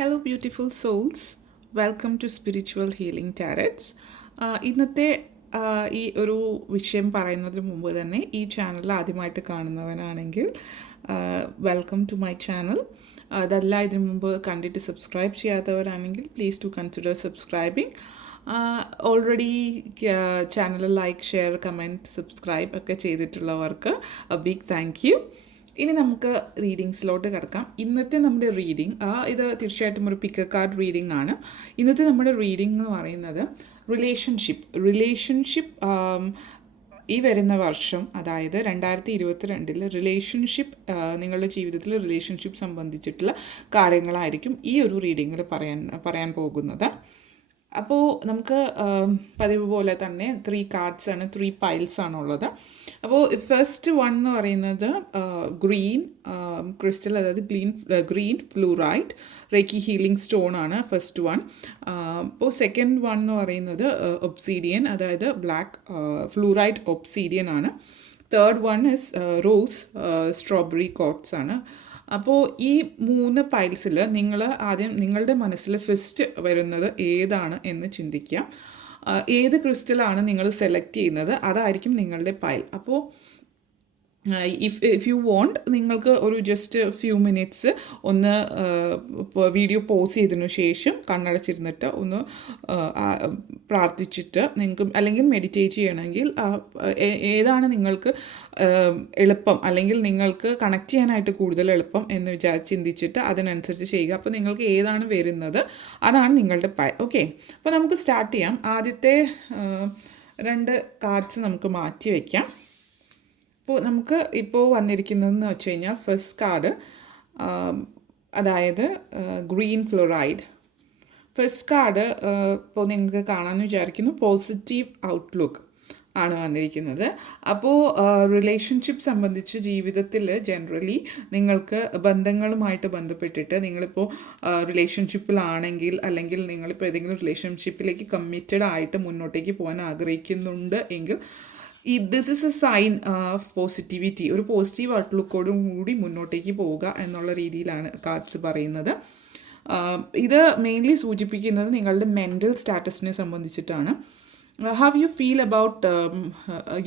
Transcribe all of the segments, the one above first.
Hello beautiful souls, welcome to spiritual healing tarots. ഇന്നത്തെ ഈ ഒരു വിഷയം പറയുന്നതിന് മുമ്പ് തന്നെ ഈ ചാനൽ ആദ്യമായിട്ട് കാണുന്നവനാണെങ്കിൽ വെൽക്കം ടു മൈ ചാനൽ. അതല്ല ഇതിനു മുമ്പ് കണ്ടിട്ട് സബ്സ്ക്രൈബ് ചെയ്യാത്തവരാണെങ്കിൽ please to consider subscribing. Already channel like, share, comment, subscribe ഒക്കെ ചെയ്തിട്ടുള്ളവർക്ക് ബിഗ് താങ്ക് യു. ഇനി നമുക്ക് റീഡിങ്സിലോട്ട് കിടക്കാം. ഇന്നത്തെ നമ്മുടെ റീഡിങ് ഇത് തീർച്ചയായിട്ടും ഒരു പിക്ക് കാർഡ് റീഡിംഗ് ആണ്. ഇന്നത്തെ നമ്മുടെ റീഡിംഗ് എന്ന് പറയുന്നത് റിലേഷൻഷിപ്പ് ഈ വരുന്ന വർഷം, അതായത് 2022 റിലേഷൻഷിപ്പ്, നിങ്ങളുടെ ജീവിതത്തിൽ റിലേഷൻഷിപ്പ് സംബന്ധിച്ചിട്ടുള്ള കാര്യങ്ങളായിരിക്കും ഈ ഒരു റീഡിങ്ങിൽ പറയാൻ പോകുന്നത്. അപ്പോൾ നമുക്ക് പതിവ് പോലെ തന്നെ 3 കാർഡ്സാണ്, 3 പൈൽസാണുള്ളത്. അപ്പോൾ ഫസ്റ്റ് വൺ എന്ന് പറയുന്നത് ഗ്രീൻ ക്രിസ്റ്റൽ, അതായത് green fluoride reiki healing stone ആണ് ഫസ്റ്റ് വൺ. അപ്പോൾ സെക്കൻഡ് വൺ എന്ന് പറയുന്നത് ഒബ്സീഡിയൻ, അതായത് ബ്ലാക്ക് ഫ്ലൂറൈഡ് ഒബ്സീഡിയൻ ആണ്. Third one is rose strawberry quotes ആണ്. അപ്പോൾ ഈ 3 പൈൽസിൽ നിങ്ങൾ ആദ്യം നിങ്ങളുടെ മനസ്സിൽ ഫസ്റ്റ് വരുന്നത് ഏതാണ് എന്ന് ചിന്തിക്കുക. ഏത് ക്രിസ്റ്റലാണ് നിങ്ങൾ സെലക്ട് ചെയ്യുന്നത് അതായിരിക്കും നിങ്ങളുടെ പൈൽ. അപ്പോൾ ഇഫ് യു വോണ്ട്, നിങ്ങൾക്ക് ഒരു ജസ്റ്റ് ഫ്യൂ മിനിറ്റ്സ് ഒന്ന് വീഡിയോ പോസ് ചെയ്തതിനു ശേഷം കണ്ണടച്ചിരുന്നിട്ട് ഒന്ന് പ്രാർത്ഥിച്ചിട്ട് നിങ്ങൾക്ക്, അല്ലെങ്കിൽ മെഡിറ്റേറ്റ് ചെയ്യണമെങ്കിൽ ഏതാണ് നിങ്ങൾക്ക് എളുപ്പം, അല്ലെങ്കിൽ നിങ്ങൾക്ക് കണക്ട് ചെയ്യാനായിട്ട് കൂടുതൽ എളുപ്പം എന്ന് ചിന്തിച്ചിട്ട് അതിനനുസരിച്ച് ചെയ്യുക. അപ്പോൾ നിങ്ങൾക്ക് ഏതാണ് വരുന്നത് അതാണ് നിങ്ങളുടെ പൈൽ. ഓക്കെ, അപ്പോൾ നമുക്ക് സ്റ്റാർട്ട് ചെയ്യാം. ആദ്യത്തെ 2 കാർഡ്സ് നമുക്ക് മാറ്റി വയ്ക്കാം. അപ്പോൾ നമുക്ക് ഇപ്പോൾ വന്നിരിക്കുന്നതെന്ന് വെച്ച് കഴിഞ്ഞാൽ ഫസ്റ്റ് കാർഡ്, അതായത് ഗ്രീൻ ഫ്ലോറൈഡ്. ഫസ്റ്റ് കാർഡ് ഇപ്പോൾ നിങ്ങൾക്ക് കാണാമെന്ന് വിചാരിക്കുന്നു, പോസിറ്റീവ് ഔട്ട്ലുക്ക് ആണ് വന്നിരിക്കുന്നത്. അപ്പോൾ റിലേഷൻഷിപ്പ് സംബന്ധിച്ച് ജീവിതത്തിൽ ജനറലി നിങ്ങൾക്ക് ബന്ധങ്ങളുമായിട്ട് ബന്ധപ്പെട്ടിട്ട് നിങ്ങളിപ്പോൾ റിലേഷൻഷിപ്പിലാണെങ്കിൽ, അല്ലെങ്കിൽ നിങ്ങളിപ്പോൾ ഏതെങ്കിലും റിലേഷൻഷിപ്പിലേക്ക് കമ്മിറ്റഡ് ആയിട്ട് മുന്നോട്ടേക്ക് പോകാൻ ആഗ്രഹിക്കുന്നുണ്ട് എങ്കിൽ this is a sign of positivity. ഒരു പോസിറ്റീവ് ഔട്ട്ലുക്കോടും കൂടി മുന്നോട്ടേക്ക് പോവുക എന്നുള്ള രീതിയിലാണ് കാർഡ്സ് പറയുന്നത്. ഇത് മെയിൻലി സൂചിപ്പിക്കുന്നത് നിങ്ങളുടെ mental സ്റ്റാറ്റസിനെ സംബന്ധിച്ചിട്ടാണ്. How you feel about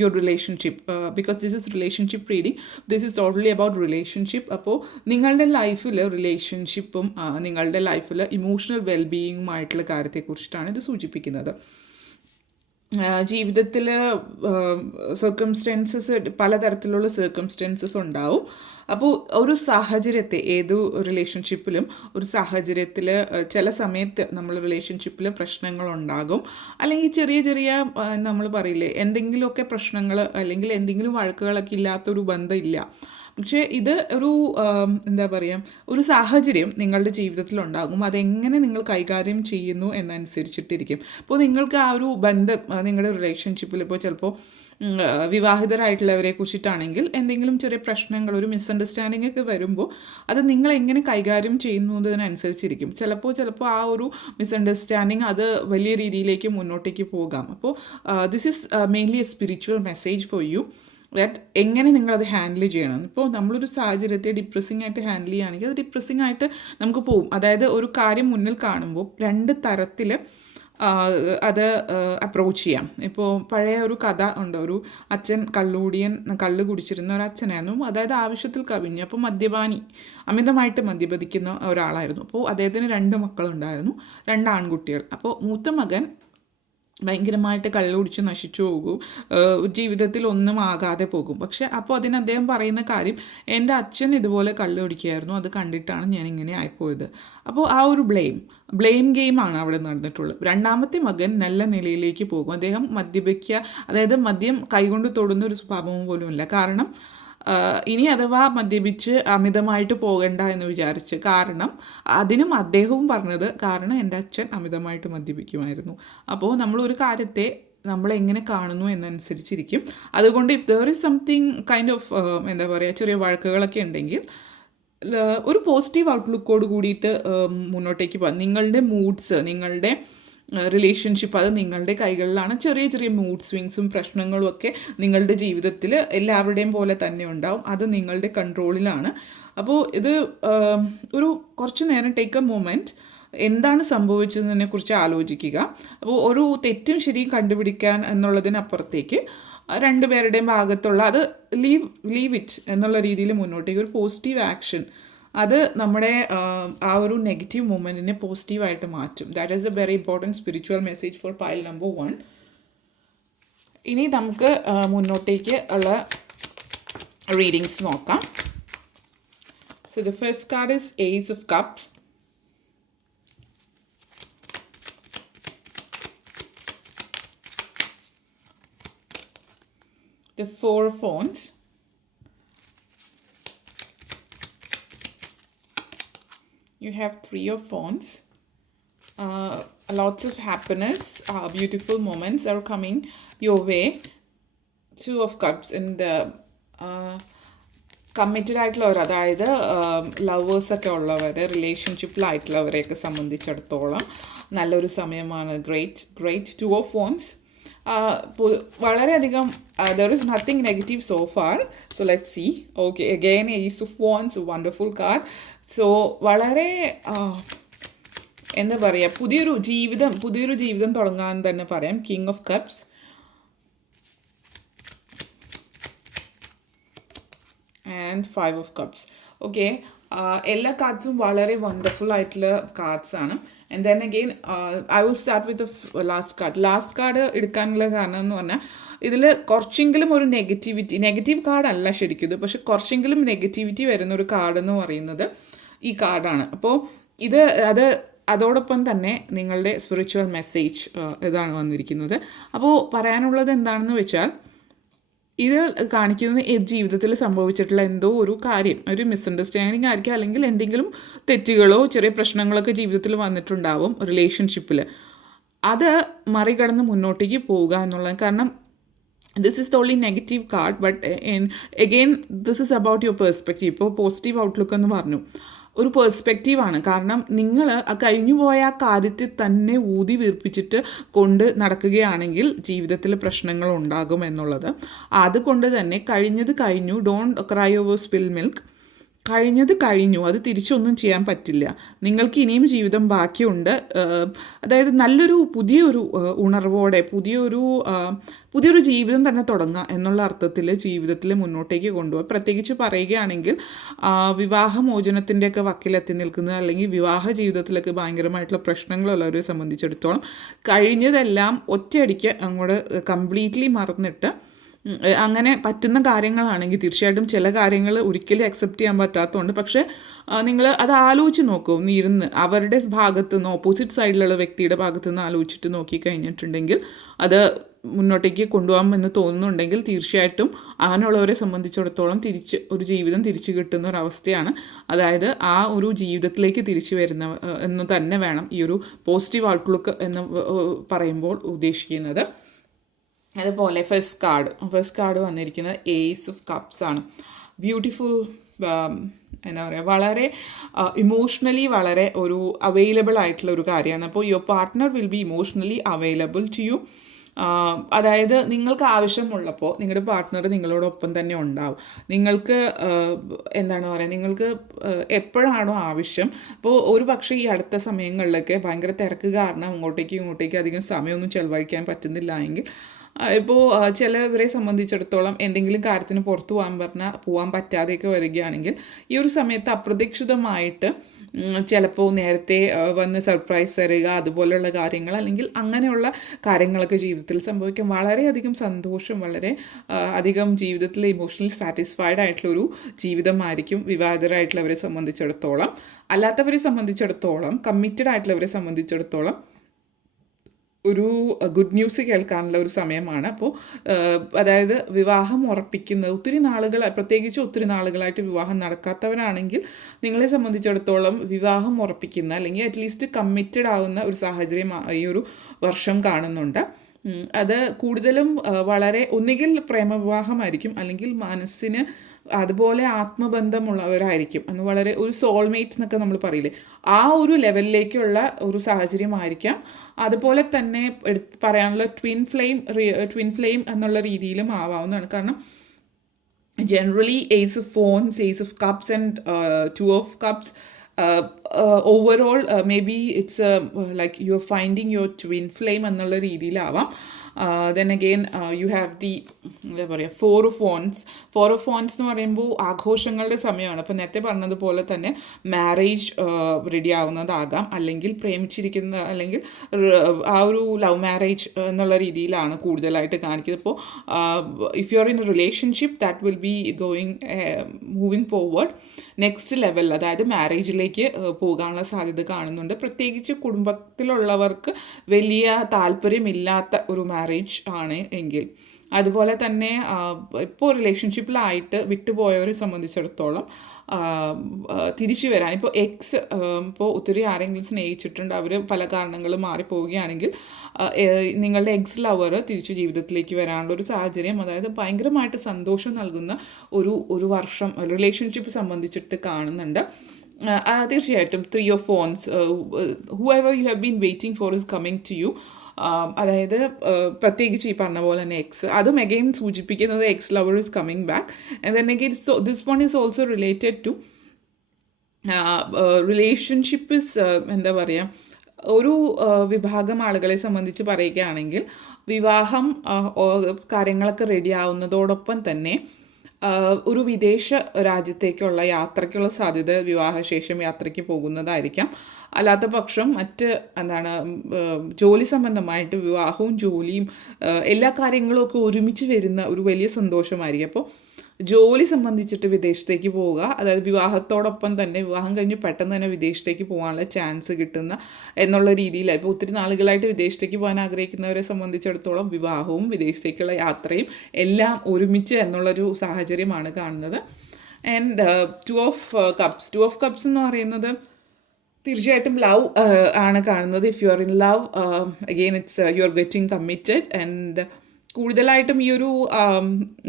your relationship, because this is relationship reading, this is totally about relationship. അപ്പോൾ നിങ്ങളുടെ ലൈഫിൽ റിലേഷൻഷിപ്പും നിങ്ങളുടെ ലൈഫിൽ ഇമോഷണൽ വെൽബീയിങ്ങുമായിട്ടുള്ള കാര്യത്തെക്കുറിച്ചിട്ടാണ് ഇത് സൂചിപ്പിക്കുന്നത്. ജീവിതത്തിൽ സർക്കംസ്റ്റൻസസ്, പലതരത്തിലുള്ള സർക്കംസ്റ്റൻസസ് ഉണ്ടാവും. അപ്പോൾ ഒരു സാഹചര്യത്തെ, ഏതു റിലേഷൻഷിപ്പിലും ഒരു സാഹചര്യത്തിൽ ചില സമയത്ത് നമ്മൾ റിലേഷൻഷിപ്പിൽ പ്രശ്നങ്ങളുണ്ടാകും, അല്ലെങ്കിൽ ചെറിയ ചെറിയ നമ്മൾ പറയില്ലേ എന്തെങ്കിലുമൊക്കെ പ്രശ്നങ്ങൾ, അല്ലെങ്കിൽ എന്തെങ്കിലും വഴക്കുകളൊക്കെ ഇല്ലാത്തൊരു ബന്ധമില്ല. പക്ഷേ ഇത് ഒരു എന്താ പറയുക, ഒരു സാഹചര്യം നിങ്ങളുടെ ജീവിതത്തിലുണ്ടാകും. അതെങ്ങനെ നിങ്ങൾ കൈകാര്യം ചെയ്യുന്നു എന്നനുസരിച്ചിട്ടിരിക്കും. അപ്പോൾ നിങ്ങൾക്ക് ആ ഒരു ബന്ധം, നിങ്ങളുടെ റിലേഷൻഷിപ്പിൽ ഇപ്പോൾ ചിലപ്പോൾ വിവാഹിതരായിട്ടുള്ളവരെ കുറിച്ചിട്ടാണെങ്കിൽ എന്തെങ്കിലും ചെറിയ പ്രശ്നങ്ങൾ, ഒരു മിസ്അണ്ടർസ്റ്റാൻഡിംഗ് ഒക്കെ വരുമ്പോൾ അത് നിങ്ങൾ എങ്ങനെ കൈകാര്യം ചെയ്യുന്നതിനനുസരിച്ചിരിക്കും. ചിലപ്പോൾ ആ ഒരു മിസ്അണ്ടർസ്റ്റാൻഡിങ് അത് വലിയ രീതിയിലേക്ക് മുന്നോട്ടേക്ക് പോകാം. അപ്പോൾ this is mainly A spiritual message for you, that എങ്ങനെ നിങ്ങളത് ഹാൻഡിൽ ചെയ്യണം. ഇപ്പോൾ നമ്മളൊരു സാഹചര്യത്തെ ഡിപ്രസിംഗ് ആയിട്ട് ഹാൻഡിൽ ചെയ്യുകയാണെങ്കിൽ അത് ഡിപ്രസിംഗ് ആയിട്ട് നമുക്ക് പോകും. അതായത് ഒരു കാര്യം മുന്നിൽ കാണുമ്പോൾ 2 തരത്തിൽ അത് അപ്രോച്ച് ചെയ്യാം. ഇപ്പോൾ പഴയ ഒരു കഥ ഉണ്ട്, ഒരു അച്ഛൻ കള്ള് കുടിച്ചിരുന്ന ഒരു അച്ഛനായിരുന്നു. അതായത് ആവശ്യത്തിൽ കവിഞ്ഞ്, അപ്പോൾ മദ്യപാനി, അമിതമായിട്ട് മദ്യപിക്കുന്ന ഒരാളായിരുന്നു. അപ്പോൾ അദ്ദേഹത്തിന് 2 മക്കളുണ്ടായിരുന്നു, 2 ആൺകുട്ടികൾ. അപ്പോൾ മൂത്ത മകൻ ഭയങ്കരമായിട്ട് കള്ള് കുടിച്ച് നശിച്ചു പോകും, ജീവിതത്തിൽ ഒന്നും ആകാതെ പോകും. പക്ഷെ അപ്പോൾ അതിന് അദ്ദേഹം പറയുന്ന കാര്യം, എൻ്റെ അച്ഛൻ ഇതുപോലെ കള്ള് കുടിക്കുകയായിരുന്നു, അത് കണ്ടിട്ടാണ് ഞാൻ ഇങ്ങനെ ആയിപ്പോയത്. അപ്പോൾ ആ ഒരു ബ്ലെയിം ഗെയിമാണ് അവിടെ നടന്നിട്ടുള്ളത്. 2ാമത്തെ മകൻ നല്ല നിലയിലേക്ക് പോകും. അദ്ദേഹം മദ്യപിക്കുക, അതായത് മദ്യം കൈകൊണ്ട് തൊടുന്ന ഒരു സ്വഭാവം പോലുമില്ല. കാരണം ഇനി അഥവാ മദ്യപിച്ച് അമിതമായിട്ട് പോകണ്ട എന്ന് വിചാരിച്ച്, കാരണം അതിനും അദ്ദേഹവും പറഞ്ഞത്, കാരണം എൻ്റെ അച്ഛൻ അമിതമായിട്ട് മദ്യപിക്കുമായിരുന്നു. അപ്പോൾ നമ്മളൊരു കാര്യത്തെ നമ്മൾ എങ്ങനെ കാണുന്നു എന്നനുസരിച്ചിരിക്കും. അതുകൊണ്ട് if there is something kind of എന്താ പറയുക, ചെറിയ വഴക്കുകളൊക്കെ ഉണ്ടെങ്കിൽ ഒരു പോസിറ്റീവ് ഔട്ട്ലുക്കോട് കൂടിയിട്ട് മുന്നോട്ടേക്ക് പോകാം. നിങ്ങളുടെ മൂഡ്സ്, നിങ്ങളുടെ റിലേഷൻഷിപ്പ് അത് നിങ്ങളുടെ കൈകളിലാണ്. ചെറിയ ചെറിയ മൂഡ് സ്വിങ്സും പ്രശ്നങ്ങളും ഒക്കെ നിങ്ങളുടെ ജീവിതത്തിൽ എല്ലാവരുടെയും പോലെ തന്നെ ഉണ്ടാവും. അത് നിങ്ങളുടെ കൺട്രോളിലാണ്. അപ്പോൾ ഇത് ഒരു കുറച്ച് നേരം ടേക്ക് എ മൊമെൻറ്റ് എന്താണ് സംഭവിച്ചതിനെ കുറിച്ച് ആലോചിക്കുക. അപ്പോൾ ഒരു തെറ്റും ശരിയും കണ്ടുപിടിക്കാൻ എന്നുള്ളതിനപ്പുറത്തേക്ക് രണ്ടുപേരുടെയും ഭാഗത്തുള്ള അത് ലീവ് ഇറ്റ് എന്നുള്ള രീതിയിൽ മുന്നോട്ടേക്ക് ഒരു പോസിറ്റീവ് ആക്ഷൻ അത് നമ്മുടെ ആ ഒരു നെഗറ്റീവ് മൊമെൻറ്റിനെ പോസിറ്റീവായിട്ട് മാറ്റും. That is a very important spiritual message for pile number 1. ഇനി നമുക്ക് മുന്നോട്ടേക്ക് ഉള്ള റീഡിങ്സ് നോക്കാം. So the first card is ace of cups. The Four of Wands. You have Three of Wands. Lots of happiness, beautiful moments are coming your way. Two of Cups and committed ആയിട്ടുള്ളവർ, അതായത് ലവേഴ്സൊക്കെ ഉള്ളവർ, റിലേഷൻഷിപ്പിലായിട്ടുള്ളവരെയൊക്കെ സംബന്ധിച്ചിടത്തോളം നല്ലൊരു സമയമാണ്. Great. Two of Wands. വളരെയധികം there is nothing negative so far, so let's see. Okay, again Ace of Wands, wonderful card. So വളരെ എന്താ പറയുക, പുതിയൊരു ജീവിതം തുടങ്ങാൻ തന്നെ പറയാം. King of Cups. And Five of Cups. Okay, എല്ലാ കാർഡ്സും വളരെ വണ്ടർഫുൾ ആയിട്ടുള്ള കാർഡ്സ് ആണ്. And then again I will start with last card എടുക്കാനുള്ള കാരണം എന്ന് പറഞ്ഞാൽ ഇതിൽ കുറച്ചെങ്കിലും ഒരു നെഗറ്റീവ് കാർഡല്ല ശരിക്കും ഇത്, പക്ഷെ കുറച്ചെങ്കിലും നെഗറ്റിവിറ്റി വരുന്ന ഒരു കാർഡ് എന്ന് പറയുന്നത് ഈ കാർഡാണ്. അപ്പോൾ അതോടൊപ്പം തന്നെ നിങ്ങളുടെ സ്പിരിച്വൽ മെസ്സേജ് ഇതാണ് വന്നിരിക്കുന്നത്. അപ്പോൾ പറയാനുള്ളത് എന്താണെന്ന് വെച്ചാൽ, ഇത് കാണിക്കുന്നത് ജീവിതത്തിൽ സംഭവിച്ചിട്ടുള്ള എന്തോ ഒരു കാര്യം, ഒരു മിസ്അണ്ടർസ്റ്റാൻഡിങ് ആയിരിക്കും, അല്ലെങ്കിൽ എന്തെങ്കിലും തെറ്റുകളോ ചെറിയ പ്രശ്നങ്ങളൊക്കെ ജീവിതത്തിൽ വന്നിട്ടുണ്ടാവും റിലേഷൻഷിപ്പിൽ. അത് മറികടന്ന് മുന്നോട്ടേക്ക് പോവുക എന്നുള്ളത്. കാരണം this is the only negative card, but again this is about your perspective. ഇപ്പോൾ പോസിറ്റീവ് ഔട്ട്ലുക്ക് എന്ന് പറഞ്ഞു, ഒരു പെർസ്പെക്റ്റീവാണ്. കാരണം നിങ്ങൾ കഴിഞ്ഞു പോയ ആ കാര്യത്തിൽ തന്നെ ഊതി വീർപ്പിച്ചിട്ട് കൊണ്ട് നടക്കുകയാണെങ്കിൽ ജീവിതത്തിൽ പ്രശ്നങ്ങൾ ഉണ്ടാകും എന്നുള്ളത്. അതുകൊണ്ട് തന്നെ കഴിഞ്ഞത് കഴിഞ്ഞു. Don't cry over spill milk. കഴിഞ്ഞു, അത് തിരിച്ചൊന്നും ചെയ്യാൻ പറ്റില്ല. നിങ്ങൾക്ക് ഇനിയും ജീവിതം ബാക്കിയുണ്ട്. അതായത് പുതിയൊരു ഉണർവോടെ പുതിയൊരു ജീവിതം തന്നെ തുടങ്ങുക എന്നുള്ള അർത്ഥത്തിൽ ജീവിതത്തിൽ മുന്നോട്ടേക്ക് കൊണ്ടുപോകുക. പ്രത്യേകിച്ച് പറയുകയാണെങ്കിൽ വിവാഹമോചനത്തിൻ്റെയൊക്കെ വക്കിലെത്തി നിൽക്കുന്നത്, അല്ലെങ്കിൽ വിവാഹ ജീവിതത്തിലൊക്കെ ഭയങ്കരമായിട്ടുള്ള പ്രശ്നങ്ങളുള്ളവരെ സംബന്ധിച്ചിടത്തോളം കഴിഞ്ഞതെല്ലാം ഒറ്റയടിക്ക് അങ്ങോട്ട് കംപ്ലീറ്റ്ലി മറന്നിട്ട്, അങ്ങനെ പറ്റുന്ന കാര്യങ്ങളാണെങ്കിൽ തീർച്ചയായിട്ടും ചില കാര്യങ്ങൾ ഒരിക്കലും അക്സെപ്റ്റ് ചെയ്യാൻ പറ്റാത്തതുകൊണ്ട്, പക്ഷേ നിങ്ങൾ അത് ആലോചിച്ച് നോക്കൂ, ഇരുന്ന് അവരുടെ ഭാഗത്തു നിന്ന്, ഓപ്പോസിറ്റ് സൈഡിലുള്ള വ്യക്തിയുടെ ഭാഗത്തു നിന്ന് ആലോചിച്ചിട്ട് നോക്കി കഴിഞ്ഞിട്ടുണ്ടെങ്കിൽ അത് മുന്നോട്ടേക്ക് കൊണ്ടുപോകാമെന്ന് തോന്നുന്നുണ്ടെങ്കിൽ തീർച്ചയായിട്ടും അങ്ങനെയുള്ളവരെ സംബന്ധിച്ചിടത്തോളം ഒരു ജീവിതം തിരിച്ചു കിട്ടുന്ന ഒരവസ്ഥയാണ്. അതായത് ആ ഒരു ജീവിതത്തിലേക്ക് തിരിച്ചു വരുന്ന എന്ന് തന്നെ വേണം ഈ ഒരു പോസിറ്റീവ് ഔട്ട്ലുക്ക് എന്ന് പറയുമ്പോൾ ഉദ്ദേശിക്കുന്നത്. അതുപോലെ ഫസ്റ്റ് കാർഡ് വന്നിരിക്കുന്നത് ഏസ് ഓഫ് കപ്സ് ആണ്. ബ്യൂട്ടിഫുൾ, എന്താ പറയുക, വളരെ ഇമോഷണലി വളരെ ഒരു അവൈലബിൾ ആയിട്ടുള്ള ഒരു കാര്യമാണ്. അപ്പോൾ your partner will be emotionally available to you. അതായത് നിങ്ങൾക്ക് ആവശ്യമുള്ളപ്പോൾ നിങ്ങളുടെ പാർട്ട്ണർ നിങ്ങളോടൊപ്പം തന്നെ ഉണ്ടാവും. നിങ്ങൾക്ക് എന്താണ് പറയുക, നിങ്ങൾക്ക് എപ്പോഴാണോ ആവശ്യം, ഇപ്പോൾ ഒരു പക്ഷേ ഈ അടുത്ത സമയങ്ങളിലൊക്കെ ഭയങ്കര തിരക്ക് കാരണം ഇങ്ങോട്ടേക്ക് അധികം സമയമൊന്നും ചെലവഴിക്കാൻ പറ്റുന്നില്ല എങ്കിൽ, ഇപ്പോൾ ചിലവരെ സംബന്ധിച്ചിടത്തോളം എന്തെങ്കിലും കാര്യത്തിന് പുറത്ത് പോകാൻ പറ്റാതെയൊക്കെ വരികയാണെങ്കിൽ ഈ ഒരു സമയത്ത് അപ്രതീക്ഷിതമായിട്ട് ചിലപ്പോൾ നേരത്തെ വന്ന് സർപ്രൈസ് തരിക, അതുപോലെയുള്ള കാര്യങ്ങൾ, അല്ലെങ്കിൽ അങ്ങനെയുള്ള കാര്യങ്ങളൊക്കെ ജീവിതത്തിൽ സംഭവിക്കാൻ വളരെയധികം സന്തോഷം, വളരെ അധികം ജീവിതത്തിൽ ഇമോഷണലി സാറ്റിസ്ഫൈഡ് ആയിട്ടുള്ളൊരു ജീവിതമായിരിക്കും വിവാഹിതരായിട്ടുള്ളവരെ സംബന്ധിച്ചിടത്തോളം. അല്ലാത്തവരെ സംബന്ധിച്ചിടത്തോളം, കമ്മിറ്റഡ് ആയിട്ടുള്ളവരെ സംബന്ധിച്ചിടത്തോളം ഒരു ഗുഡ് ന്യൂസ് കേൾക്കാനുള്ള ഒരു സമയമാണ്. അപ്പോൾ അതായത് വിവാഹം ഉറപ്പിക്കുന്നത് പ്രത്യേകിച്ച് ഒത്തിരി നാളുകളായിട്ട് വിവാഹം നടക്കാത്തവരാണെങ്കിൽ നിങ്ങളെ സംബന്ധിച്ചിടത്തോളം വിവാഹം ഉറപ്പിക്കുന്ന, അല്ലെങ്കിൽ അറ്റ്ലീസ്റ്റ് കമ്മിറ്റഡ് ആവുന്ന ഒരു സാഹചര്യം ഈ ഒരു വർഷം കാണുന്നുണ്ട്. അത് കൂടുതലും വളരെ ഒന്നുകിൽ പ്രേമവിവാഹമായിരിക്കും, അല്ലെങ്കിൽ മനസ്സിന് അതുപോലെ ആത്മബന്ധമുള്ളവരായിരിക്കും, അന്ന് വളരെ ഒരു സോൾമേറ്റ് എന്നൊക്കെ നമ്മൾ പറയില്ലേ, ആ ഒരു ലെവലിലേക്കുള്ള ഒരു സാഹചര്യമായിരിക്കാം. അതുപോലെ തന്നെ പറയാനുള്ള ട്വിൻ ഫ്ലെയിം എന്നുള്ള രീതിയിലും ആവാവുന്നതാണ്. കാരണം generally ace of wands, ace of cups, and two of cups, overall maybe it's like you're finding your twin flame എന്നുള്ള രീതിയിലാവാം. then again you have the എന്താ പറയുക ഫോർ ഓഫ് wands എന്ന് പറയുമ്പോൾ ആഘോഷങ്ങളുടെ സമയമാണ്. അപ്പോൾ നേരത്തെ പറഞ്ഞതുപോലെ തന്നെ മാരേജ് റെഡി ആവുന്നതാകാം, അല്ലെങ്കിൽ പ്രേമിച്ചിരിക്കുന്ന, അല്ലെങ്കിൽ ആ ഒരു ലവ് മാരേജ് എന്നുള്ള രീതിയിലാണ് കൂടുതലായിട്ട് കാണിക്കുന്നത്. ഇപ്പോൾ if you are in a relationship that will be moving forward next level, അതായത് മാരേജിലേക്ക് പോകാനുള്ള സാധ്യത കാണുന്നുണ്ട്. പ്രത്യേകിച്ച് കുടുംബത്തിലുള്ളവർക്ക് വലിയ താല്പര്യമില്ലാത്ത ഒരു മാരേജ് ആണ് എങ്കിൽ. അതുപോലെ തന്നെ ഇപ്പോൾ റിലേഷൻഷിപ്പിലായിട്ട് വിട്ടുപോയവരെ സംബന്ധിച്ചിടത്തോളം തിരിച്ചു വരാൻ, ഇപ്പോൾ ഇപ്പോൾ ഒത്തിരി ആരെങ്കിലും സ്നേഹിച്ചിട്ടുണ്ട്, അവർ പല കാരണങ്ങളും മാറിപ്പോവുകയാണെങ്കിൽ നിങ്ങളുടെ ലവർ തിരിച്ചു ജീവിതത്തിലേക്ക് വരാനുള്ള ഒരു സാഹചര്യം, അതായത് ഭയങ്കരമായിട്ട് സന്തോഷം നൽകുന്ന ഒരു വർഷം റിലേഷൻഷിപ്പ് സംബന്ധിച്ചിട്ട് കാണുന്നുണ്ട്. തീർച്ചയായിട്ടും 3 of wands, whoever you have been waiting for is coming to you. അതായത് പ്രത്യേകിച്ച് ഈ പറഞ്ഞ പോലെ തന്നെ അതും അഗെയിൻ സൂചിപ്പിക്കുന്നത് lover is coming back. And then again this one is also related to relationship is എന്താ പറയുക, ഒരു വിഭാഗം ആളുകളെ സംബന്ധിച്ച് പറയുകയാണെങ്കിൽ വിവാഹം കാര്യങ്ങളൊക്കെ റെഡി ആവുന്നതോടൊപ്പം തന്നെ ഒരു വിദേശ രാജ്യത്തേക്കുള്ള യാത്രയ്ക്കുള്ള സാധ്യത, വിവാഹശേഷം യാത്രയ്ക്ക് പോകുന്നതായിരിക്കാം. അല്ലാത്ത പക്ഷം ജോലി സംബന്ധമായിട്ട് വിവാഹവും ജോലിയും എല്ലാ കാര്യങ്ങളും ഒക്കെ ഒരുമിച്ച് വരുന്ന ഒരു വലിയ സന്തോഷമായിരിക്കും. അപ്പോൾ ജോലി സംബന്ധിച്ചിട്ട് വിദേശത്തേക്ക് പോവുക, അതായത് വിവാഹത്തോടൊപ്പം തന്നെ വിവാഹം കഴിഞ്ഞ് പെട്ടെന്ന് തന്നെ വിദേശത്തേക്ക് പോകാനുള്ള ചാൻസ് കിട്ടുന്ന എന്നുള്ള രീതിയിലാണ്. ഇപ്പോൾ ഒത്തിരി നാളുകളായിട്ട് വിദേശത്തേക്ക് പോകാൻ ആഗ്രഹിക്കുന്നവരെ സംബന്ധിച്ചിടത്തോളം വിവാഹവും വിദേശത്തേക്കുള്ള യാത്രയും എല്ലാം ഒരുമിച്ച് എന്നുള്ളൊരു സാഹചര്യമാണ് കാണുന്നത്. ആൻഡ് ടു ഓഫ് കപ്സ് എന്ന് പറയുന്നത് തീർച്ചയായിട്ടും ലവ് ആണ് കാണുന്നത്. If you are in love again it's you are getting committed. And കൂടുതലായിട്ടും ഈ ഒരു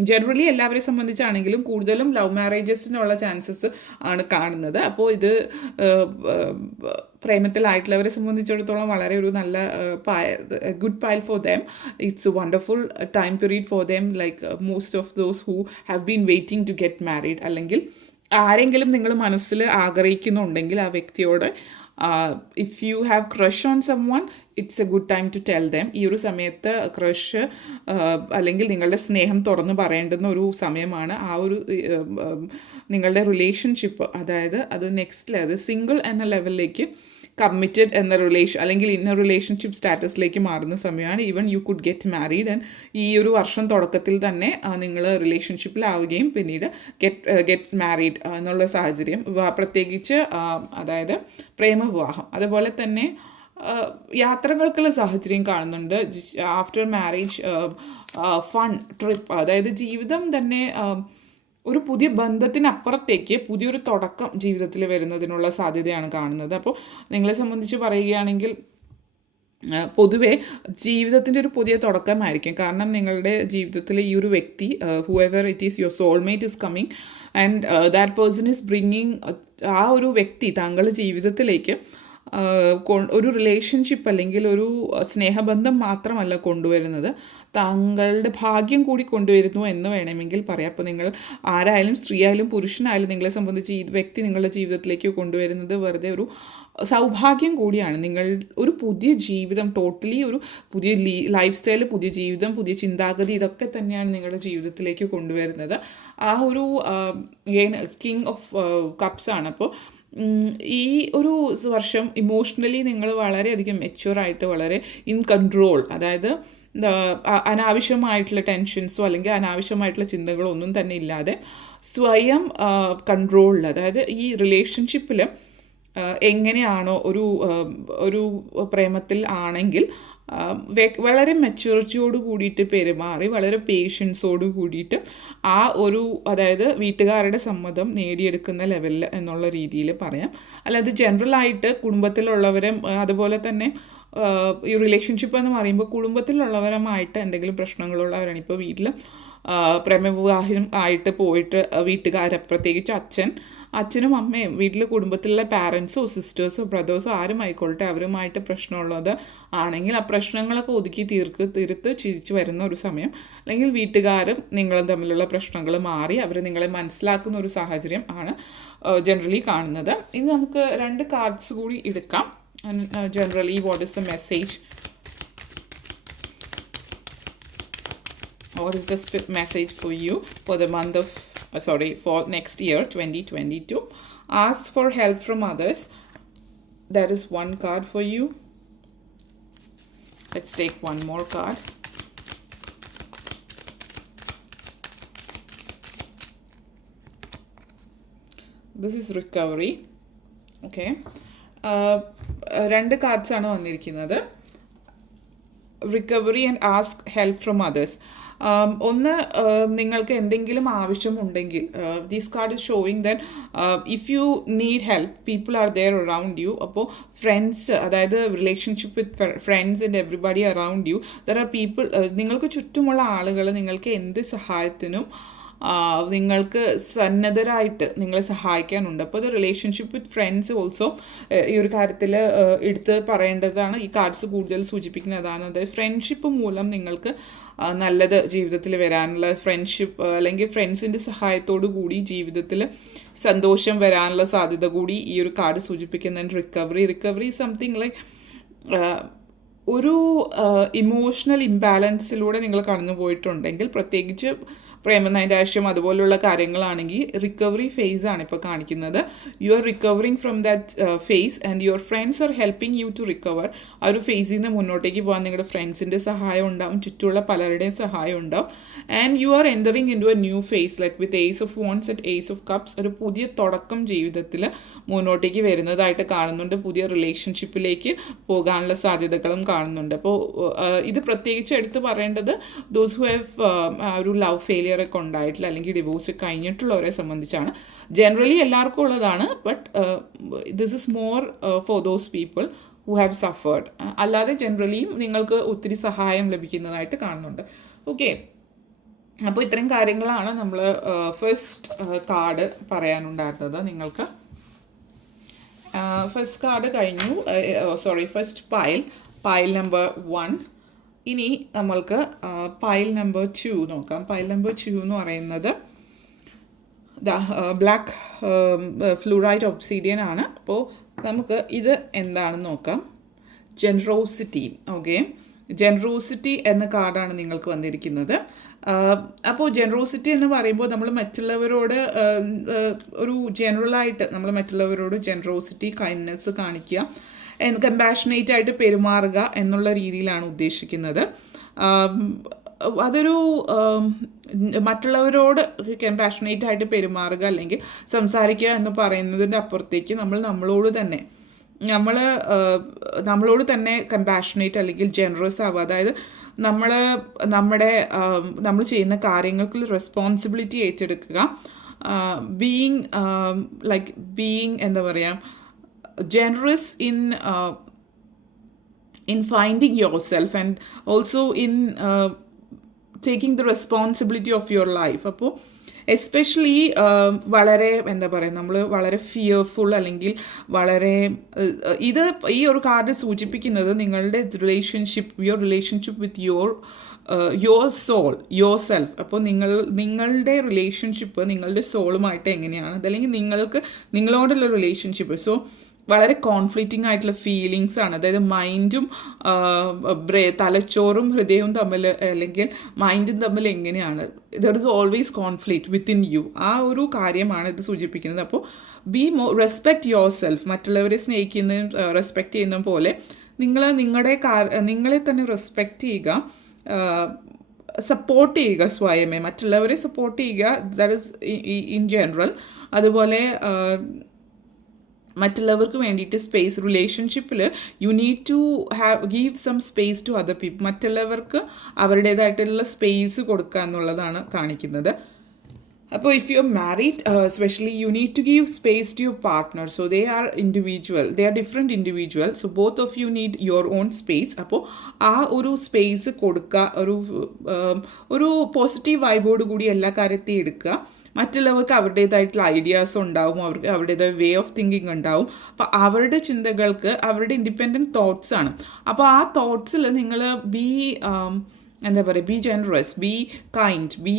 ജനറലി എല്ലാവരെ സംബന്ധിച്ചാണെങ്കിലും കൂടുതലും ലവ് മാരേജസിനുള്ള ചാൻസസ് ആണ് കാണുന്നത്. അപ്പോൾ ഇത് പ്രേമത്തിലായിട്ടുള്ളവരെ സംബന്ധിച്ചിടത്തോളം വളരെ ഒരു നല്ല good pile for them. It's a wonderful time period for them, like most of those who have been waiting to get married. അല്ലെങ്കിൽ ആരെങ്കിലും നിങ്ങൾ മനസ്സിൽ ആഗ്രഹിക്കുന്നുണ്ടെങ്കിൽ ആ വ്യക്തിയോട് if you have crush on someone, it's a good time to tell them. ഈ ഒരു സമയത്ത് ക്രഷ് അല്ലെങ്കിൽ നിങ്ങളുടെ സ്നേഹം തുറന്ന് പറയേണ്ടുന്ന ഒരു സമയമാണ്. ആ ഒരു നിങ്ങളുടെ റിലേഷൻഷിപ്പ്, അതായത് അത് നെക്സ്റ്റ് ലെവൽ സിംഗിൾ എന്ന ലെവലിലേക്ക് കമ്മിറ്റഡ് എന്ന അല്ലെങ്കിൽ ഇന്ന റിലേഷൻഷിപ്പ് സ്റ്റാറ്റസിലേക്ക് മാറുന്ന സമയമാണ്. Even you could get married. And ഈ ഒരു വർഷം തുടക്കത്തിൽ തന്നെ നിങ്ങൾ റിലേഷൻഷിപ്പിലാവുകയും പിന്നീട് ഗെറ്റ് മാരീഡ് എന്നുള്ള സാഹചര്യം, പ്രത്യേകിച്ച് അതായത് പ്രേമവിവാഹം. അതുപോലെ തന്നെ യാത്രകൾക്കുള്ള സാഹചര്യം കാണുന്നുണ്ട്. ആഫ്റ്റർ മാരേജ് ഫൺ ട്രിപ്പ്, അതായത് ജീവിതം തന്നെ ഒരു പുതിയ ബന്ധത്തിനപ്പുറത്തേക്ക് പുതിയൊരു തുടക്കം ജീവിതത്തിൽ വരുന്നതിനുള്ള സാധ്യതയാണ് കാണുന്നത്. അപ്പോൾ നിങ്ങളെ സംബന്ധിച്ച് പറയുകയാണെങ്കിൽ പൊതുവെ ജീവിതത്തിൻ്റെ ഒരു പുതിയ തുടക്കമായിരിക്കും. കാരണം നിങ്ങളുടെ ജീവിതത്തിൽ ഈ ഒരു വ്യക്തി, whoever it is your soulmate is coming and that person is bringing, ആ ഒരു വ്യക്തി താങ്കളുടെ ജീവിതത്തിലേക്ക് ഒരു റിലേഷൻഷിപ്പ് അല്ലെങ്കിൽ ഒരു സ്നേഹബന്ധം മാത്രമല്ല കൊണ്ടുവരുന്നത്, താങ്കളുടെ ഭാഗ്യം കൂടി കൊണ്ടുവരുന്നു എന്ന് വേണമെങ്കിൽ പറയാം. അപ്പോൾ നിങ്ങൾ ആരായാലും, സ്ത്രീ ആയാലും പുരുഷനായാലും, നിങ്ങളെ സംബന്ധിച്ച് ഈ വ്യക്തി നിങ്ങളുടെ ജീവിതത്തിലേക്ക് കൊണ്ടുവരുന്നത് വെറുതെ ഒരു സൗഭാഗ്യം കൂടിയാണ്. നിങ്ങൾ ഒരു പുതിയ ജീവിതം, ടോട്ടലി ഒരു പുതിയ ലൈഫ് സ്റ്റൈൽ, പുതിയ ജീവിതം, പുതിയ ചിന്താഗതി, ഇതൊക്കെ തന്നെയാണ് നിങ്ങളുടെ ജീവിതത്തിലേക്ക് കൊണ്ടുവരുന്നത്. ആ ഒരു കിങ് ഓഫ് കപ്സ് ആണ്. അപ്പോൾ ഈ ഒരു വർഷം ഇമോഷണലി നിങ്ങൾ വളരെയധികം മെച്യൂറായിട്ട്, വളരെ ഇൻ കൺട്രോൾ, അതായത് അനാവശ്യമായിട്ടുള്ള ടെൻഷൻസോ അല്ലെങ്കിൽ അനാവശ്യമായിട്ടുള്ള ചിന്തകളോ ഒന്നും തന്നെ ഇല്ലാതെ സ്വയം കൺട്രോളിൽ, അതായത് ഈ റിലേഷൻഷിപ്പിൽ എങ്ങനെയാണോ ഒരു പ്രേമത്തിൽ ആണെങ്കിൽ വളരെ മെച്യൂരിറ്റിയോട് കൂടിയിട്ട് പെരുമാറി, വളരെ പേഷ്യൻസോട് കൂടിയിട്ട് ആ ഒരു, അതായത് വീട്ടുകാരുടെ സമ്മതം നേടിയെടുക്കുന്ന ലെവലിൽ എന്നുള്ള രീതിയിൽ പറയാം. അല്ലാതെ ജനറലായിട്ട് കുടുംബത്തിലുള്ളവരെ, അതുപോലെ തന്നെ ഈ റിലേഷൻഷിപ്പ് എന്ന് പറയുമ്പോൾ കുടുംബത്തിലുള്ളവരുമായിട്ട് എന്തെങ്കിലും പ്രശ്നങ്ങളുള്ളവരാണ്. ഇപ്പോൾ വീട്ടിൽ പ്രേമവിവാഹം ആയിട്ട് പോയിട്ട് വീട്ടുകാരെ, പ്രത്യേകിച്ച് അച്ഛനും അമ്മയും വീട്ടിലെ കുടുംബത്തിലുള്ള പാരൻസോ സിസ്റ്റേഴ്സോ ബ്രദേഴ്സോ ആരും ആയിക്കൊള്ളട്ടെ, അവരുമായിട്ട് പ്രശ്നമുള്ളത് ആണെങ്കിൽ ആ പ്രശ്നങ്ങളൊക്കെ ഒതുക്കി തീർത്ത് ചിരിച്ചു വരുന്ന ഒരു സമയം, അല്ലെങ്കിൽ വീട്ടുകാരും നിങ്ങളും തമ്മിലുള്ള പ്രശ്നങ്ങൾ മാറി അവർ നിങ്ങളെ മനസ്സിലാക്കുന്ന ഒരു സാഹചര്യം ആണ് ജനറലി കാണുന്നത്. ഇനി നമുക്ക് 2 കാർഡ്സ് കൂടി എടുക്കാം. Generally what is the message, what is the message for you for the month of for next year 2022. Ask for help from others. That is one card for you. Let's take one more card. This is recovery. Okay. 2 cards ആണ് വന്നിരിക്കുന്നത്. Recovery and ask help from others. ഒന്ന്, നിങ്ങൾക്ക് എന്തെങ്കിലും ആവശ്യമുണ്ടെങ്കിൽ this card is showing that if you need help people are there around you. അപ്പോൾ friends, അതായത് relationship with friends and everybody around you, there are people, നിങ്ങൾക്ക് ചുറ്റുമുള്ള ആളുകൾ നിങ്ങൾക്ക് എന്ത് സഹായത്തിനും നിങ്ങൾക്ക് സന്നദ്ധരായിട്ട് നിങ്ങളെ സഹായിക്കാനുണ്ട്. അപ്പോൾ അത് റിലേഷൻഷിപ്പ് വിത്ത് ഫ്രണ്ട്സ് ഓൾസോ ഈ ഒരു കാര്യത്തിൽ എടുത്ത് പറയേണ്ടതാണ്. ഈ കാർഡ്സ് കൂടുതൽ സൂചിപ്പിക്കുന്നതാണ്. അതായത് ഫ്രണ്ട്ഷിപ്പ് മൂലം നിങ്ങൾക്ക് നല്ലത് ജീവിതത്തിൽ വരാനുള്ള, ഫ്രണ്ട്ഷിപ്പ് അല്ലെങ്കിൽ ഫ്രണ്ട്സിൻ്റെ സഹായത്തോടു കൂടി ജീവിതത്തിൽ സന്തോഷം വരാനുള്ള സാധ്യത കൂടി ഈ ഒരു കാർഡ് സൂചിപ്പിക്കുന്നുണ്ട്. റിക്കവറി സംതിങ് ലൈക്ക് ഒരു ഇമോഷണൽ ഇംബാലൻസിലൂടെ നിങ്ങൾ കടന്നു പോയിട്ടുണ്ടെങ്കിൽ, പ്രത്യേകിച്ച് പ്രേമനൈരാശ്യം അതുപോലുള്ള കാര്യങ്ങളാണെങ്കിൽ റിക്കവറി ഫേസ് ആണ് ഇപ്പോൾ കാണിക്കുന്നത്. You are recovering from that phase and your friends are helping you to recover. ആ ഒരു ഫേസിൽ നിന്ന് മുന്നോട്ടേക്ക് പോകാൻ നിങ്ങളുടെ ഫ്രണ്ട്സിൻ്റെ സഹായം ഉണ്ടാവും, ചുറ്റുമുള്ള പലരുടെയും സഹായം ഉണ്ടാവും. And you are entering into a new phase like with ace of wands and ace of cups. ഒരു പുതിയ തുടക്കം ജീവിതത്തിൽ മുന്നോട്ടേക്ക് വരുന്നതായിട്ട് കാണുന്നുണ്ട്. പുതിയ റിലേഷൻഷിപ്പിലേക്ക് പോകാനുള്ള സാധ്യതകളും കാണുന്നുണ്ട്. അപ്പോൾ ഇത് പ്രത്യേകിച്ച് എടുത്ത് പറയേണ്ടത് ദോസ് ഹു ഹാവ് ഒരു ലവ് ഫെയിലിയർ ഒക്കെ ഉണ്ടായിട്ടില്ല അല്ലെങ്കിൽ ഡിവോഴ്സ് കഴിഞ്ഞിട്ടുള്ളവരെ സംബന്ധിച്ചാണ്. ജനറലി എല്ലാവർക്കും ഉള്ളതാണ്, but this is more for those people who have suffered. അല്ലാതെ ജനറലിയും നിങ്ങൾക്ക് ഒത്തിരി സഹായം ലഭിക്കുന്നതായിട്ട് കാണുന്നുണ്ട്. ഓക്കെ, അപ്പോൾ ഇത്രയും കാര്യങ്ങളാണ് നമ്മൾ ഫസ്റ്റ് കാർഡ് പറയാനുണ്ടായിരുന്നത് നിങ്ങൾക്ക്. ഫസ്റ്റ് കാർഡ് കഴിഞ്ഞു, ഫസ്റ്റ് പൈൽ നമ്പർ 1. ഇനി നമ്മൾക്ക് പൈൽ നമ്പർ 2 നോക്കാം. പൈൽ നമ്പർ 2 എന്ന് പറയുന്നത് ബ്ലാക്ക് ഫ്ലൂറൈഡ് ഒബ്സിഡിയൻ ആണ്. അപ്പോൾ നമുക്ക് ഇത് എന്താണെന്ന് നോക്കാം. ജനറോസിറ്റി. ഓക്കെ, ജനറോസിറ്റി എന്ന കാർഡാണ് നിങ്ങൾക്ക് വന്നിരിക്കുന്നത്. അപ്പോൾ ജനറോസിറ്റി എന്ന് പറയുമ്പോൾ നമ്മൾ മറ്റുള്ളവരോട് ഒരു ജനറലായിട്ട് നമ്മൾ മറ്റുള്ളവരോട് ജനറോസിറ്റി, കൈൻഡ്നെസ് കാണിക്കുക, കമ്പാഷനേറ്റ് ആയിട്ട് പെരുമാറുക എന്നുള്ള രീതിയിലാണ് ഉദ്ദേശിക്കുന്നത്. അതൊരു മറ്റുള്ളവരോട് കമ്പാഷനേറ്റ് ആയിട്ട് പെരുമാറുക അല്ലെങ്കിൽ സംസാരിക്കുക എന്ന് പറയുന്നതിൻ്റെ അപ്പുറത്തേക്ക് നമ്മളോട് തന്നെ കമ്പാഷനേറ്റ് അല്ലെങ്കിൽ ജനറസ് ആവുക. അതായത് നമ്മൾ ചെയ്യുന്ന കാര്യങ്ങൾക്ക് റെസ്പോൺസിബിലിറ്റി ഏറ്റെടുക്കുക. ബീയിങ് എന്താ പറയുക, generous in finding yourself and also in taking the responsibility of your life. അപ്പോൾ എസ്പെഷ്യലി വളരെ എന്താ പറയുക, നമ്മൾ വളരെ ഫിയർഫുൾ അല്ലെങ്കിൽ വളരെ ഈ ഒരു കാർഡ് സൂചിപ്പിക്കുന്നത് നിങ്ങളുടെ your relationship with your soul, yourself. അപ്പോൾ നിങ്ങളുടെ റിലേഷൻഷിപ്പ് നിങ്ങളുടെ സോളുമായിട്ട് എങ്ങനെയാണ്, അതല്ലെങ്കിൽ നിങ്ങളോടുള്ള റിലേഷൻഷിപ്പ്. സോ വളരെ കോൺഫ്ലിക്റ്റിംഗ് ആയിട്ടുള്ള ഫീലിങ്സ് ആണ്. അതായത് മൈൻഡും തലച്ചോറും ഹൃദയവും തമ്മിൽ അല്ലെങ്കിൽ മൈൻഡും തമ്മിൽ എങ്ങനെയാണ്, there is always conflict within you. ആ ഒരു കാര്യമാണ് ഇത് സൂചിപ്പിക്കുന്നത്. അപ്പോൾ റെസ്പെക്റ്റ് യുവർ സെൽഫ്. മറ്റുള്ളവരെ സ്നേഹിക്കുന്നതും റെസ്പെക്റ്റ് ചെയ്യുന്നതും പോലെ നിങ്ങളെ തന്നെ റെസ്പെക്റ്റ് ചെയ്യുക, സപ്പോർട്ട് ചെയ്യുക, സ്വയമേ മറ്റുള്ളവരെ സപ്പോർട്ട് ചെയ്യുക. That is in general. അതുപോലെ മറ്റുള്ളവർക്ക് വേണ്ടിയിട്ട് സ്പേസ്, റിലേഷൻഷിപ്പിൽ you need to give some space to other people. മറ്റുള്ളവർക്ക് അവരുടേതായിട്ടുള്ള സ്പേസ് കൊടുക്കുക എന്നുള്ളതാണ് കാണിക്കുന്നത്. അപ്പോൾ if you are married specially you need to give space to your partner. So they are individual, they are different individual. So both of you need your own space. അപ്പോൾ ആ ഒരു space കൊടുക്കുക, ഒരു positive വൈബോട് കൂടി എല്ലാ കാര്യത്തെയും എടുക്കുക. മറ്റുള്ളവർക്ക് അവരുടേതായിട്ടുള്ള ഐഡിയാസ് ഉണ്ടാവും, അവർക്ക് അവരുടേതായ വേ ഓഫ് തിങ്കിങ് ഉണ്ടാവും. അപ്പോൾ അവരുടെ ചിന്തകൾക്ക് അവരുടെ ഇൻഡിപെൻഡൻറ്റ് തോട്ട്സ് ആണ്. അപ്പോൾ ആ തോട്ട്സിൽ നിങ്ങൾ എന്താ പറയുക, B generous, be kind, B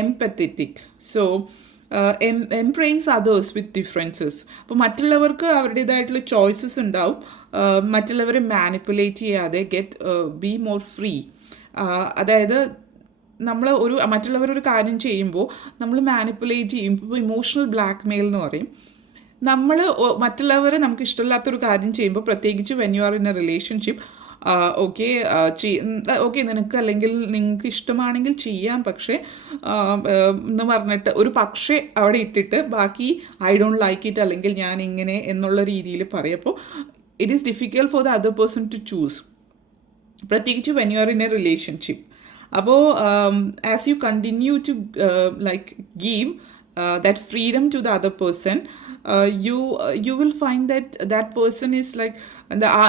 empathetic. So എംപ്രൈസ് others with differences. അപ്പോൾ മറ്റുള്ളവർക്ക് അവരുടേതായിട്ടുള്ള ചോയ്സസ് ഉണ്ടാവും. മറ്റുള്ളവരെ മാനിപ്പുലേറ്റ് ചെയ്യാതെ ബി മോർ ഫ്രീ. അതായത് നമ്മൾ മറ്റുള്ളവരൊരു കാര്യം ചെയ്യുമ്പോൾ നമ്മൾ മാനിപ്പുലേറ്റ് ചെയ്യും. ഇപ്പോൾ ഇമോഷണൽ ബ്ലാക്ക് മെയിൽ എന്ന് പറയും. നമ്മൾ മറ്റുള്ളവരെ നമുക്ക് ഇഷ്ടമില്ലാത്തൊരു കാര്യം ചെയ്യുമ്പോൾ, പ്രത്യേകിച്ച് when you are in a relationship, okay നിനക്ക് അല്ലെങ്കിൽ നിങ്ങൾക്ക് ഇഷ്ടമാണെങ്കിൽ ചെയ്യാം, പക്ഷേ എന്ന് പറഞ്ഞിട്ട് ഒരു പക്ഷേ അവിടെ ഇട്ടിട്ട് ബാക്കി ഐ ഡോണ്ട് ലൈക്ക് ഇറ്റ് അല്ലെങ്കിൽ ഞാൻ ഇങ്ങനെ എന്നുള്ള രീതിയിൽ പറയും. അപ്പോൾ it is difficult for the other person to choose, പ്രത്യേകിച്ച് when you are in a relationship. അപ്പോൾ as you continue to like give that freedom to the other person, you will find that person is like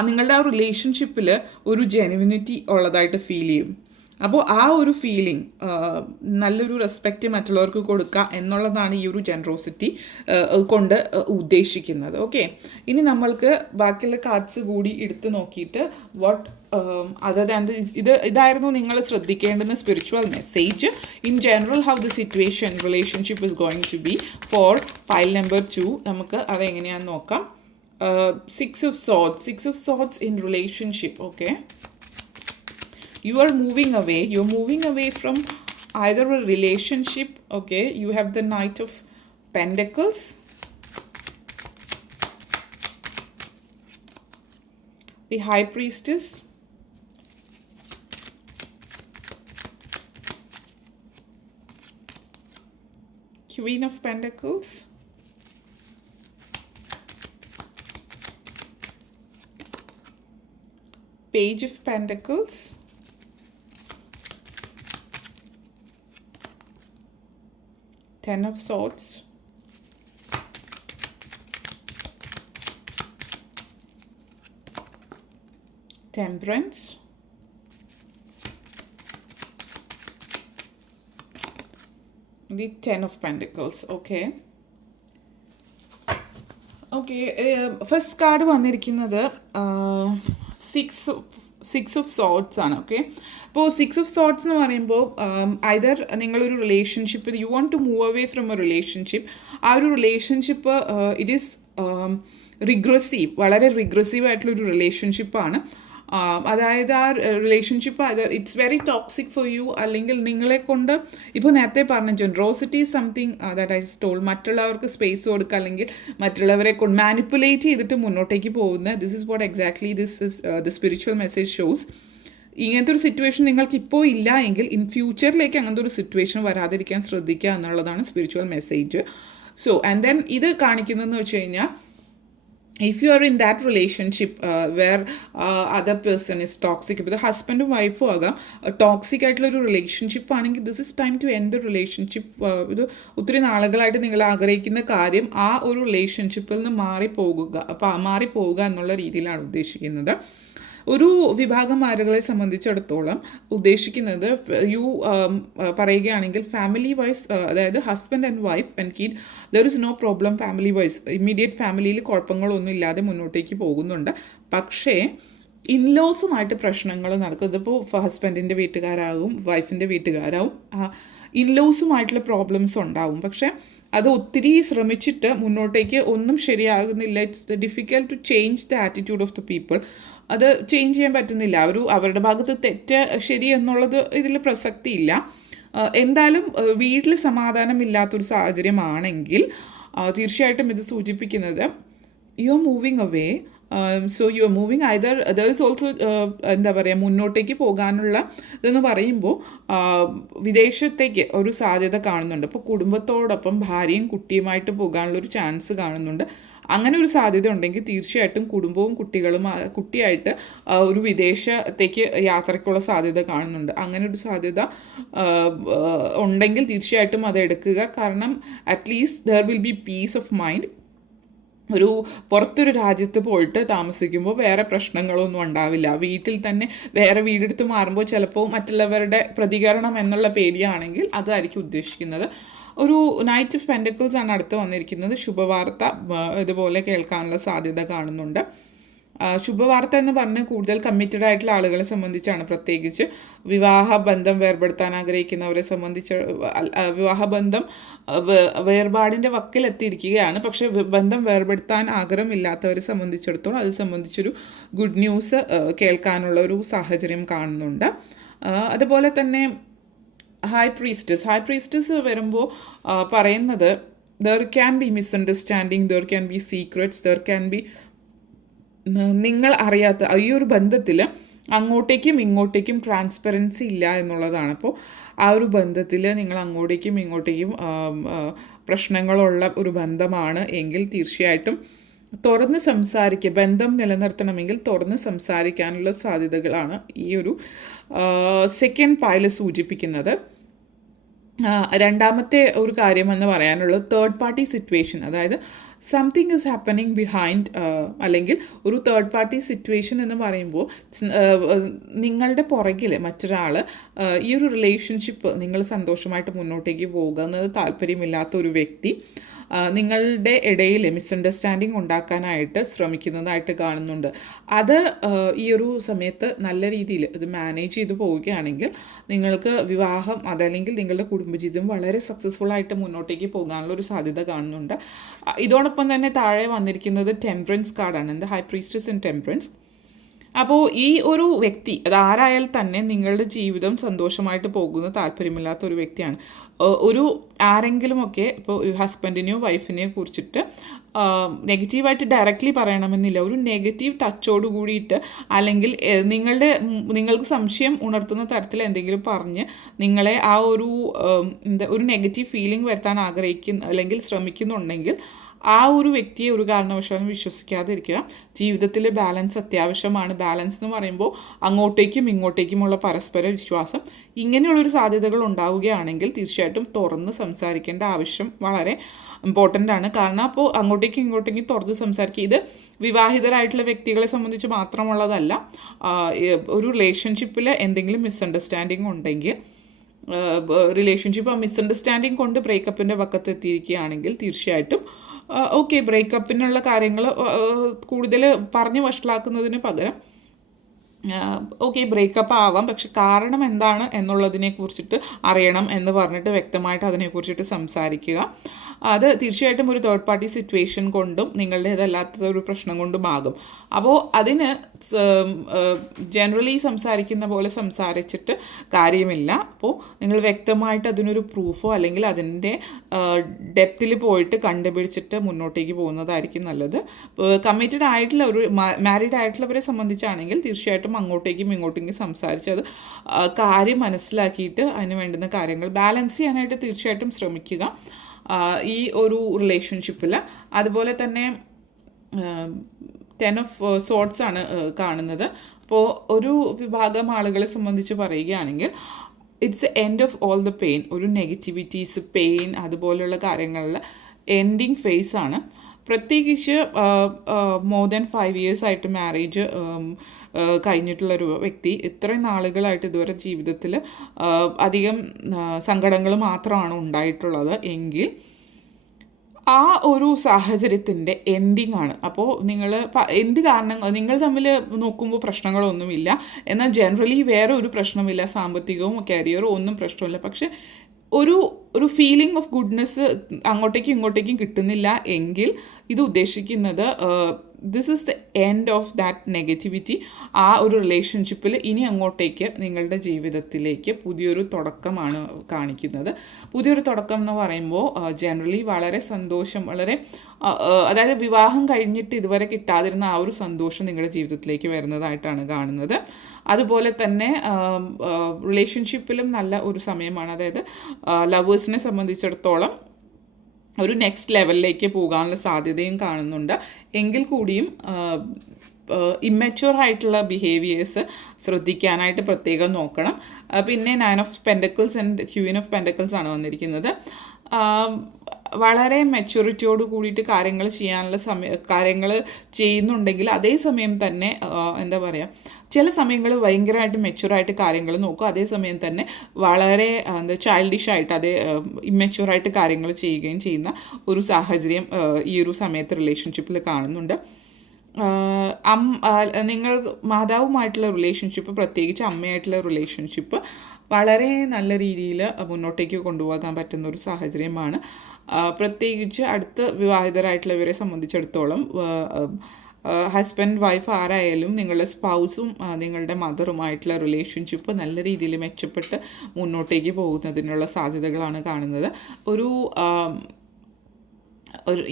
നിങ്ങളുടെ ആ റിലേഷൻഷിപ്പിൽ ഒരു genuinity ഉള്ളതായിട്ട് feel ചെയ്യും. അപ്പോൾ ആ ഒരു ഫീലിംഗ്, നല്ലൊരു റെസ്പെക്റ്റ് മറ്റുള്ളവർക്ക് കൊടുക്കുക എന്നുള്ളതാണ് ഈ ഒരു ജനറോസിറ്റി കൊണ്ട് ഉദ്ദേശിക്കുന്നത്. ഓക്കെ, ഇനി നമ്മൾക്ക് ബാക്കിയുള്ള കാർഡ്സ് കൂടി എടുത്ത് നോക്കിയിട്ട് അതർ ദാൻ ഇതായിരുന്നു നിങ്ങൾ ശ്രദ്ധിക്കേണ്ടുന്ന spiritual message. In general how the situation relationship is going to be for pile number 2. നമുക്ക് അതെങ്ങനെയാണെന്ന് നോക്കാം. 6 of swords in relationship. Okay, you are moving away. You're moving away from either a relationship. Okay, you have the Knight of Pentacles, the High Priestess, Queen of Pentacles, Page of Pentacles, Ten of Swords, Temperance, the Ten of Pentacles. Okay. First card വന്നിരിക്കുന്നത് six of swords ആണ്. Okay, അപ്പോൾ 6 of swords എന്ന് പറയുമ്പോൾ either നിങ്ങളൊരു relationship, you want to move away from a relationship. ആ ഒരു relationship it is regressive, വളരെ regressive ആയിട്ടുള്ളൊരു റിലേഷൻഷിപ്പാണ്. അതായത് ആ relationship it's very toxic for you. അല്ലെങ്കിൽ നിങ്ങളെ കൊണ്ട്, ഇപ്പോൾ നേരത്തെ പറഞ്ഞ generosity is something that I told, മറ്റുള്ളവർക്ക് സ്പേസ് കൊടുക്കുക അല്ലെങ്കിൽ മറ്റുള്ളവരെ കൊണ്ട് മാനിപ്പുലേറ്റ് ചെയ്തിട്ട് മുന്നോട്ടേക്ക് പോകുന്ന, this is what exactly this is the spiritual message shows. ഇങ്ങനത്തെ ഒരു സിറ്റുവേഷൻ നിങ്ങൾക്ക് ഇപ്പോൾ ഇല്ല എങ്കിൽ ഇൻ ഫ്യൂച്ചറിലേക്ക് അങ്ങനത്തെ ഒരു സിറ്റുവേഷൻ വരാതിരിക്കാൻ ശ്രദ്ധിക്കുക എന്നുള്ളതാണ് spiritual message. So and then ഇത് കാണിക്കുന്നതെന്ന് വെച്ച് കഴിഞ്ഞാൽ, if you are in that relationship where other person is toxic, ഇപ്പോൾ ഹസ്ബൻഡും വൈഫും ആകാം, ടോക്സിക് ആയിട്ടുള്ള ഒരു റിലേഷൻഷിപ്പ് ആണെങ്കിൽ this is time to end the relationship. ഇത് ഒത്തിരി നാളുകളായിട്ട് നിങ്ങൾ ആഗ്രഹിക്കുന്ന കാര്യം ആ ഒരു റിലേഷൻഷിപ്പിൽ നിന്ന് മാറിപ്പോവുക എന്നുള്ള രീതിയിലാണ് ഉദ്ദേശിക്കുന്നത്. ഒരു വിഭാഗം ആളുകളെ സംബന്ധിച്ചിടത്തോളം ഉദ്ദേശിക്കുന്നത് പറയുകയാണെങ്കിൽ ഫാമിലി വൈസ്, അതായത് husband and wife and kid, there is no problem family wise. Immediate ഫാമിലിയിൽ കുഴപ്പങ്ങളൊന്നും ഇല്ലാതെ മുന്നോട്ടേക്ക് പോകുന്നുണ്ട്. പക്ഷേ ഇൻലോസുമായിട്ട് പ്രശ്നങ്ങൾ നടക്കുന്നത്, ഇപ്പോൾ ഹസ്ബൻഡിൻ്റെ വീട്ടുകാരാകും, വൈഫിൻ്റെ വീട്ടുകാരാവും, ഇൻലോസുമായിട്ടുള്ള പ്രോബ്ലംസ് ഉണ്ടാവും. പക്ഷേ അത് ഒത്തിരി ശ്രമിച്ചിട്ട് മുന്നോട്ടേക്ക് ഒന്നും ശരിയാകുന്നില്ല. It's difficult to change the attitude of the people. അത് ചേഞ്ച് ചെയ്യാൻ പറ്റുന്നില്ല. അവരുടെ ഭാഗത്ത് തെറ്റ് ശരി എന്നുള്ളത് ഇതിൽ പ്രസക്തിയില്ല. എന്തായാലും വീട്ടിൽ സമാധാനമില്ലാത്തൊരു സാഹചര്യമാണെങ്കിൽ തീർച്ചയായിട്ടും ഇത് സൂചിപ്പിക്കുന്നത് you are moving away. So you are moving either there is also എന്താ പറയുക, മുന്നോട്ടേക്ക് പോകാനുള്ള ഇതെന്ന് പറയുമ്പോൾ വിദേശത്തേക്ക് ഒരു സാധ്യത കാണുന്നുണ്ട്. ഇപ്പോൾ കുടുംബത്തോടൊപ്പം ഭാര്യയും കുട്ടിയുമായിട്ട് പോകാനുള്ളൊരു ചാൻസ് കാണുന്നുണ്ട്. അങ്ങനെ ഒരു സാധ്യത ഉണ്ടെങ്കിൽ തീർച്ചയായിട്ടും കുടുംബവും കുട്ടികളും കുട്ടിയായിട്ട് ഒരു വിദേശത്തേക്ക് യാത്രയ്ക്കുള്ള സാധ്യത കാണുന്നുണ്ട്. അങ്ങനെ ഒരു സാധ്യത ഉണ്ടെങ്കിൽ തീർച്ചയായിട്ടും അത് എടുക്കുക. കാരണം at least there will be peace of mind. ഒരു പുറത്തൊരു രാജ്യത്ത് പോയിട്ട് താമസിക്കുമ്പോൾ വേറെ പ്രശ്നങ്ങളൊന്നും ഉണ്ടാവില്ല. വീട്ടിൽ തന്നെ വേറെ വീടെടുത്ത് മാറുമ്പോൾ ചിലപ്പോൾ മറ്റുള്ളവരുടെ പ്രതികരണം എന്നുള്ള പേടിയാണെങ്കിൽ അതായിരിക്കും ഉദ്ദേശിക്കുന്നത്. ഒരു നൈറ്റ് ഓഫ് പെൻഡക്കിൾസ് ആണ് അടുത്ത് വന്നിരിക്കുന്നത്. ശുഭവാർത്ത ഇതുപോലെ കേൾക്കാനുള്ള സാധ്യത കാണുന്നുണ്ട്. ശുഭവാർത്ത എന്ന് പറഞ്ഞ് കൂടുതൽ കമ്മിറ്റഡ് ആയിട്ടുള്ള ആളുകളെ സംബന്ധിച്ചാണ്, പ്രത്യേകിച്ച് വിവാഹബന്ധം വേർപെടുത്താൻ ആഗ്രഹിക്കുന്നവരെ സംബന്ധിച്ച്. വിവാഹബന്ധം വേർപാടിൻ്റെ വക്കിലെത്തിയിരിക്കുകയാണ്, പക്ഷേ ബന്ധം വേർപെടുത്താൻ ആഗ്രഹമില്ലാത്തവരെ സംബന്ധിച്ചിടത്തോളം അത് സംബന്ധിച്ചൊരു ഗുഡ് ന്യൂസ് കേൾക്കാനുള്ള ഒരു സാഹചര്യം കാണുന്നുണ്ട്. അതുപോലെ തന്നെ ഹൈ പ്രീസ്റ്റസ് വരുമ്പോൾ പറയുന്നത് there can be misunderstanding, there can be secrets, there can be നിങ്ങൾ അറിയാത്ത ഈ ഒരു ബന്ധത്തിൽ അങ്ങോട്ടേക്കും ഇങ്ങോട്ടേക്കും ട്രാൻസ്പെറൻസി ഇല്ല എന്നുള്ളതാണ്. അപ്പോൾ ആ ഒരു ബന്ധത്തിൽ നിങ്ങൾ അങ്ങോട്ടേക്കും ഇങ്ങോട്ടേക്കും പ്രശ്നങ്ങളുള്ള ഒരു ബന്ധമാണ് എങ്കിൽ തീർച്ചയായിട്ടും തുറന്ന് സംസാരിക്കുക. ബന്ധം നിലനിർത്തണമെങ്കിൽ തുറന്ന് സംസാരിക്കാനുള്ള സാധ്യതകളാണ് ഈ ഒരു സെക്കൻഡ് പൈൽ സൂചിപ്പിക്കുന്നത്. രണ്ടാമത്തെ ഒരു കാര്യമെന്ന് പറയാനുള്ളത് തേർഡ് പാർട്ടി സിറ്റുവേഷൻ, അതായത് സംതിങ് ഈസ് ഹാപ്പനിങ് ബിഹൈൻഡ്, അല്ലെങ്കിൽ ഒരു തേർഡ് പാർട്ടി സിറ്റുവേഷൻ എന്ന് പറയുമ്പോൾ നിങ്ങളുടെ പുറകിൽ മറ്റൊരാൾ ഈ ഒരു റിലേഷൻഷിപ്പ് നിങ്ങൾ സന്തോഷമായിട്ട് മുന്നോട്ടേക്ക് പോകുന്നത് താല്പര്യമില്ലാത്ത ഒരു വ്യക്തി നിങ്ങളുടെ ഇടയിൽ മിസ്അണ്ടർസ്റ്റാൻഡിങ് ഉണ്ടാക്കാനായിട്ട് ശ്രമിക്കുന്നതായിട്ട് കാണുന്നുണ്ട്. അത് ഈ ഒരു സമയത്ത് നല്ല രീതിയിൽ ഇത് മാനേജ് ചെയ്ത് പോവുകയാണെങ്കിൽ നിങ്ങൾക്ക് വിവാഹം അതല്ലെങ്കിൽ നിങ്ങളുടെ കുടുംബജീവിതം വളരെ സക്സസ്ഫുള്ളായിട്ട് മുന്നോട്ടേക്ക് പോകാനുള്ള ഒരു സാധ്യത കാണുന്നുണ്ട്. ഇതോടൊപ്പം തന്നെ താഴെ വന്നിരിക്കുന്നത് ടെമ്പറൻസ് കാർഡാണ്, the high priestess in temperance. അപ്പോൾ ഈ ഒരു വ്യക്തി അത് ആരായാൽ തന്നെ നിങ്ങളുടെ ജീവിതം സന്തോഷമായിട്ട് പോകുന്ന താല്പര്യമില്ലാത്ത ഒരു വ്യക്തിയാണ്. ഒരു ആരെങ്കിലുമൊക്കെ ഇപ്പോൾ ഹസ്ബൻഡിനെയോ വൈഫിനെയോ കുറിച്ചിട്ട് നെഗറ്റീവായിട്ട് ഡയറക്റ്റ്ലി പറയണമെന്നില്ല, ഒരു നെഗറ്റീവ് ടച്ചോട് കൂടിയിട്ട് അല്ലെങ്കിൽ നിങ്ങൾക്ക് സംശയം ഉണർത്തുന്ന തരത്തിൽ എന്തെങ്കിലും പറഞ്ഞ് നിങ്ങളെ ആ ഒരു ഒരു നെഗറ്റീവ് ഫീലിംഗ് വരുത്താൻ ആഗ്രഹിക്കുന്ന അല്ലെങ്കിൽ ശ്രമിക്കുന്നുണ്ടെങ്കിൽ ആ ഒരു വ്യക്തിയെ ഒരു കാരണവശാലും വിശ്വസിക്കാതിരിക്കുക. ജീവിതത്തിൽ ബാലൻസ് അത്യാവശ്യമാണ്. ബാലൻസ് എന്ന് പറയുമ്പോൾ അങ്ങോട്ടേക്കും ഇങ്ങോട്ടേക്കുമുള്ള പരസ്പര വിശ്വാസം, ഇങ്ങനെയുള്ളൊരു സാധ്യതകൾ ഉണ്ടാവുകയാണെങ്കിൽ തീർച്ചയായിട്ടും തുറന്ന് സംസാരിക്കേണ്ട ആവശ്യം വളരെ ഇമ്പോർട്ടൻ്റ് ആണ്. കാരണം അപ്പോൾ അങ്ങോട്ടേക്കും ഇങ്ങോട്ടേക്കും തുറന്ന് സംസാരിക്കുക. ഇത് വിവാഹിതരായിട്ടുള്ള വ്യക്തികളെ സംബന്ധിച്ച് മാത്രമുള്ളതല്ല. ഒരു റിലേഷൻഷിപ്പിൽ എന്തെങ്കിലും മിസ്അണ്ടർസ്റ്റാൻഡിങ് ഉണ്ടെങ്കിൽ, റിലേഷൻഷിപ്പ് മിസ്അണ്ടർസ്റ്റാൻഡിങ് കൊണ്ട് ബ്രേക്കപ്പിൻ്റെ പക്കത്തെത്തിയിരിക്കുകയാണെങ്കിൽ തീർച്ചയായിട്ടും ഓക്കെ, ബ്രേക്കപ്പിനുള്ള കാര്യങ്ങൾ കൂടുതൽ പറഞ്ഞ് വഷളാക്കുന്നതിന് പകരം ഓക്കെ ബ്രേക്കപ്പ് ആവാം, പക്ഷെ കാരണം എന്താണ് എന്നുള്ളതിനെ കുറിച്ചിട്ട് അറിയണം എന്ന് പറഞ്ഞിട്ട് വ്യക്തമായിട്ട് അതിനെക്കുറിച്ചിട്ട് സംസാരിക്കുക. അത് തീർച്ചയായിട്ടും ഒരു തേർഡ് പാർട്ടി സിറ്റുവേഷൻ കൊണ്ടും നിങ്ങളുടേതല്ലാത്ത ഒരു പ്രശ്നം കൊണ്ടും ആകും. അപ്പോൾ അതിന് ജനറലി സംസാരിക്കുന്ന പോലെ സംസാരിച്ചിട്ട് കാര്യമില്ല. അപ്പോൾ നിങ്ങൾ വ്യക്തമായിട്ട് അതിനൊരു പ്രൂഫോ അല്ലെങ്കിൽ അതിൻ്റെ ഡെപ്തിൽ പോയിട്ട് കണ്ടുപിടിച്ചിട്ട് മുന്നോട്ടേക്ക് പോകുന്നതായിരിക്കും നല്ലത്. കമ്മിറ്റഡ് ആയിട്ടുള്ള ഒരു മാരീഡ് ആയിട്ടുള്ളവരെ സംബന്ധിച്ചാണെങ്കിൽ തീർച്ചയായിട്ടും അങ്ങോട്ടേക്കും ഇങ്ങോട്ടേക്കും സംസാരിച്ച് അത് കാര്യം മനസ്സിലാക്കിയിട്ട് അതിന് വേണ്ടുന്ന കാര്യങ്ങൾ ബാലൻസ് ചെയ്യാനായിട്ട് തീർച്ചയായിട്ടും ശ്രമിക്കുക ഈ ഒരു റിലേഷൻഷിപ്പിൽ. അതുപോലെ തന്നെ 10 ഓഫ് സോർട്സ് ആണ് കാണുന്നത്. അപ്പോൾ ഒരു വിഭാഗം ആളുകളെ സംബന്ധിച്ച് പറയുകയാണെങ്കിൽ it's end of all the pain. ഒരു നെഗറ്റിവിറ്റീസ്, പെയിൻ അതുപോലെയുള്ള കാര്യങ്ങളിൽ എൻഡിങ് ഫേസ് ആണ്. പ്രത്യേകിച്ച് മോർ ദാൻ 5 years ആയിട്ട് മാരേജ് കഴിഞ്ഞിട്ടുള്ളൊരു വ്യക്തി ഇത്രയും നാളുകളായിട്ട് ഇതുവരെ ജീവിതത്തിൽ അധികം സങ്കടങ്ങൾ മാത്രമാണ് ഉണ്ടായിട്ടുള്ളത് എങ്കിൽ ആ ഒരു സാഹചര്യത്തിൻ്റെ എൻഡിങ് ആണ്. അപ്പോൾ നിങ്ങൾ എന്ത് കാരണം നിങ്ങൾ തമ്മിൽ നോക്കുമ്പോൾ പ്രശ്നങ്ങളൊന്നുമില്ല, എന്നാൽ ജനറലി വേറെ ഒരു പ്രശ്നമില്ല, സാമ്പത്തികവും കരിയറും ഒന്നും പ്രശ്നമില്ല, പക്ഷെ ഒരു ഫീലിംഗ് ഓഫ് ഗുഡ്നെസ് അങ്ങോട്ടേക്കും ഇങ്ങോട്ടേക്കും കിട്ടുന്നില്ല എങ്കിൽ ഇത് ഉദ്ദേശിക്കുന്നത് this is the end of that negativity. ആ ഒരു റിലേഷൻഷിപ്പിൽ ഇനി അങ്ങോട്ടേക്ക് നിങ്ങളുടെ ജീവിതത്തിലേക്ക് പുതിയൊരു തുടക്കമാണ് കാണിക്കുന്നത്. പുതിയൊരു തുടക്കം എന്ന് പറയുമ്പോൾ ജനറലി വളരെ സന്തോഷം, വളരെ അതായത് വിവാഹം കഴിഞ്ഞിട്ട് ഇതുവരെ കിട്ടാതിരുന്ന ആ ഒരു സന്തോഷം നിങ്ങളുടെ ജീവിതത്തിലേക്ക് വരുന്നതായിട്ടാണ് കാണുന്നത്. അതുപോലെ തന്നെ റിലേഷൻഷിപ്പിലും നല്ല ഒരു സമയമാണ്. അതായത് ലവേഴ്സിനെ സംബന്ധിച്ചിടത്തോളം ഒരു നെക്സ്റ്റ് ലെവലിലേക്ക് പോകാനുള്ള സാധ്യതയും കാണുന്നുണ്ട്. എങ്കിൽ കൂടിയും ഇമ്മച്യൂർ ആയിട്ടുള്ള ബിഹേവിയേഴ്സ് ശ്രദ്ധിക്കാനായിട്ട് പ്രത്യേകം നോക്കണം. പിന്നെ 9 of pentacles and Queen of pentacles ആണ് വന്നിരിക്കുന്നത്. വളരെ മെച്യൂരിറ്റിയോട് കൂടിയിട്ട് കാര്യങ്ങൾ ചെയ്യാനുള്ള കാര്യങ്ങൾ ചെയ്യുന്നുണ്ടെങ്കിൽ അതേസമയം തന്നെ എന്താ പറയുക, ചില സമയങ്ങളിൽ ഭയങ്കരമായിട്ട് മെച്യൂറായിട്ട് കാര്യങ്ങൾ നോക്കും, അതേസമയം തന്നെ വളരെ ചൈൽഡിഷായിട്ട് ഇമ്മെച്യൂറായിട്ട് കാര്യങ്ങൾ ചെയ്യുകയും ചെയ്യുന്ന ഒരു സാഹചര്യം ഈ ഒരു സമയത്ത് റിലേഷൻഷിപ്പിൽ കാണുന്നുണ്ട്. നിങ്ങൾ മാതാവുമായിട്ടുള്ള റിലേഷൻഷിപ്പ്, പ്രത്യേകിച്ച് അമ്മയായിട്ടുള്ള റിലേഷൻഷിപ്പ് വളരെ നല്ല രീതിയിൽ മുന്നോട്ടേക്ക് കൊണ്ടുപോകാൻ പറ്റുന്ന ഒരു സാഹചര്യമാണ്. പ്രത്യേകിച്ച് അടുത്ത് വിവാഹിതരായിട്ടുള്ളവരെ സംബന്ധിച്ചിടത്തോളം ഹസ്ബൻഡ് വൈഫ് ആരായാലും നിങ്ങളുടെ സ്പൗസും നിങ്ങളുടെ മദറുമായിട്ടുള്ള റിലേഷൻഷിപ്പ് നല്ല രീതിയിൽ മെച്ചപ്പെട്ട് മുന്നോട്ടേക്ക് പോകുന്നതിനുള്ള സാധ്യതകളാണ് കാണുന്നത്. ഒരു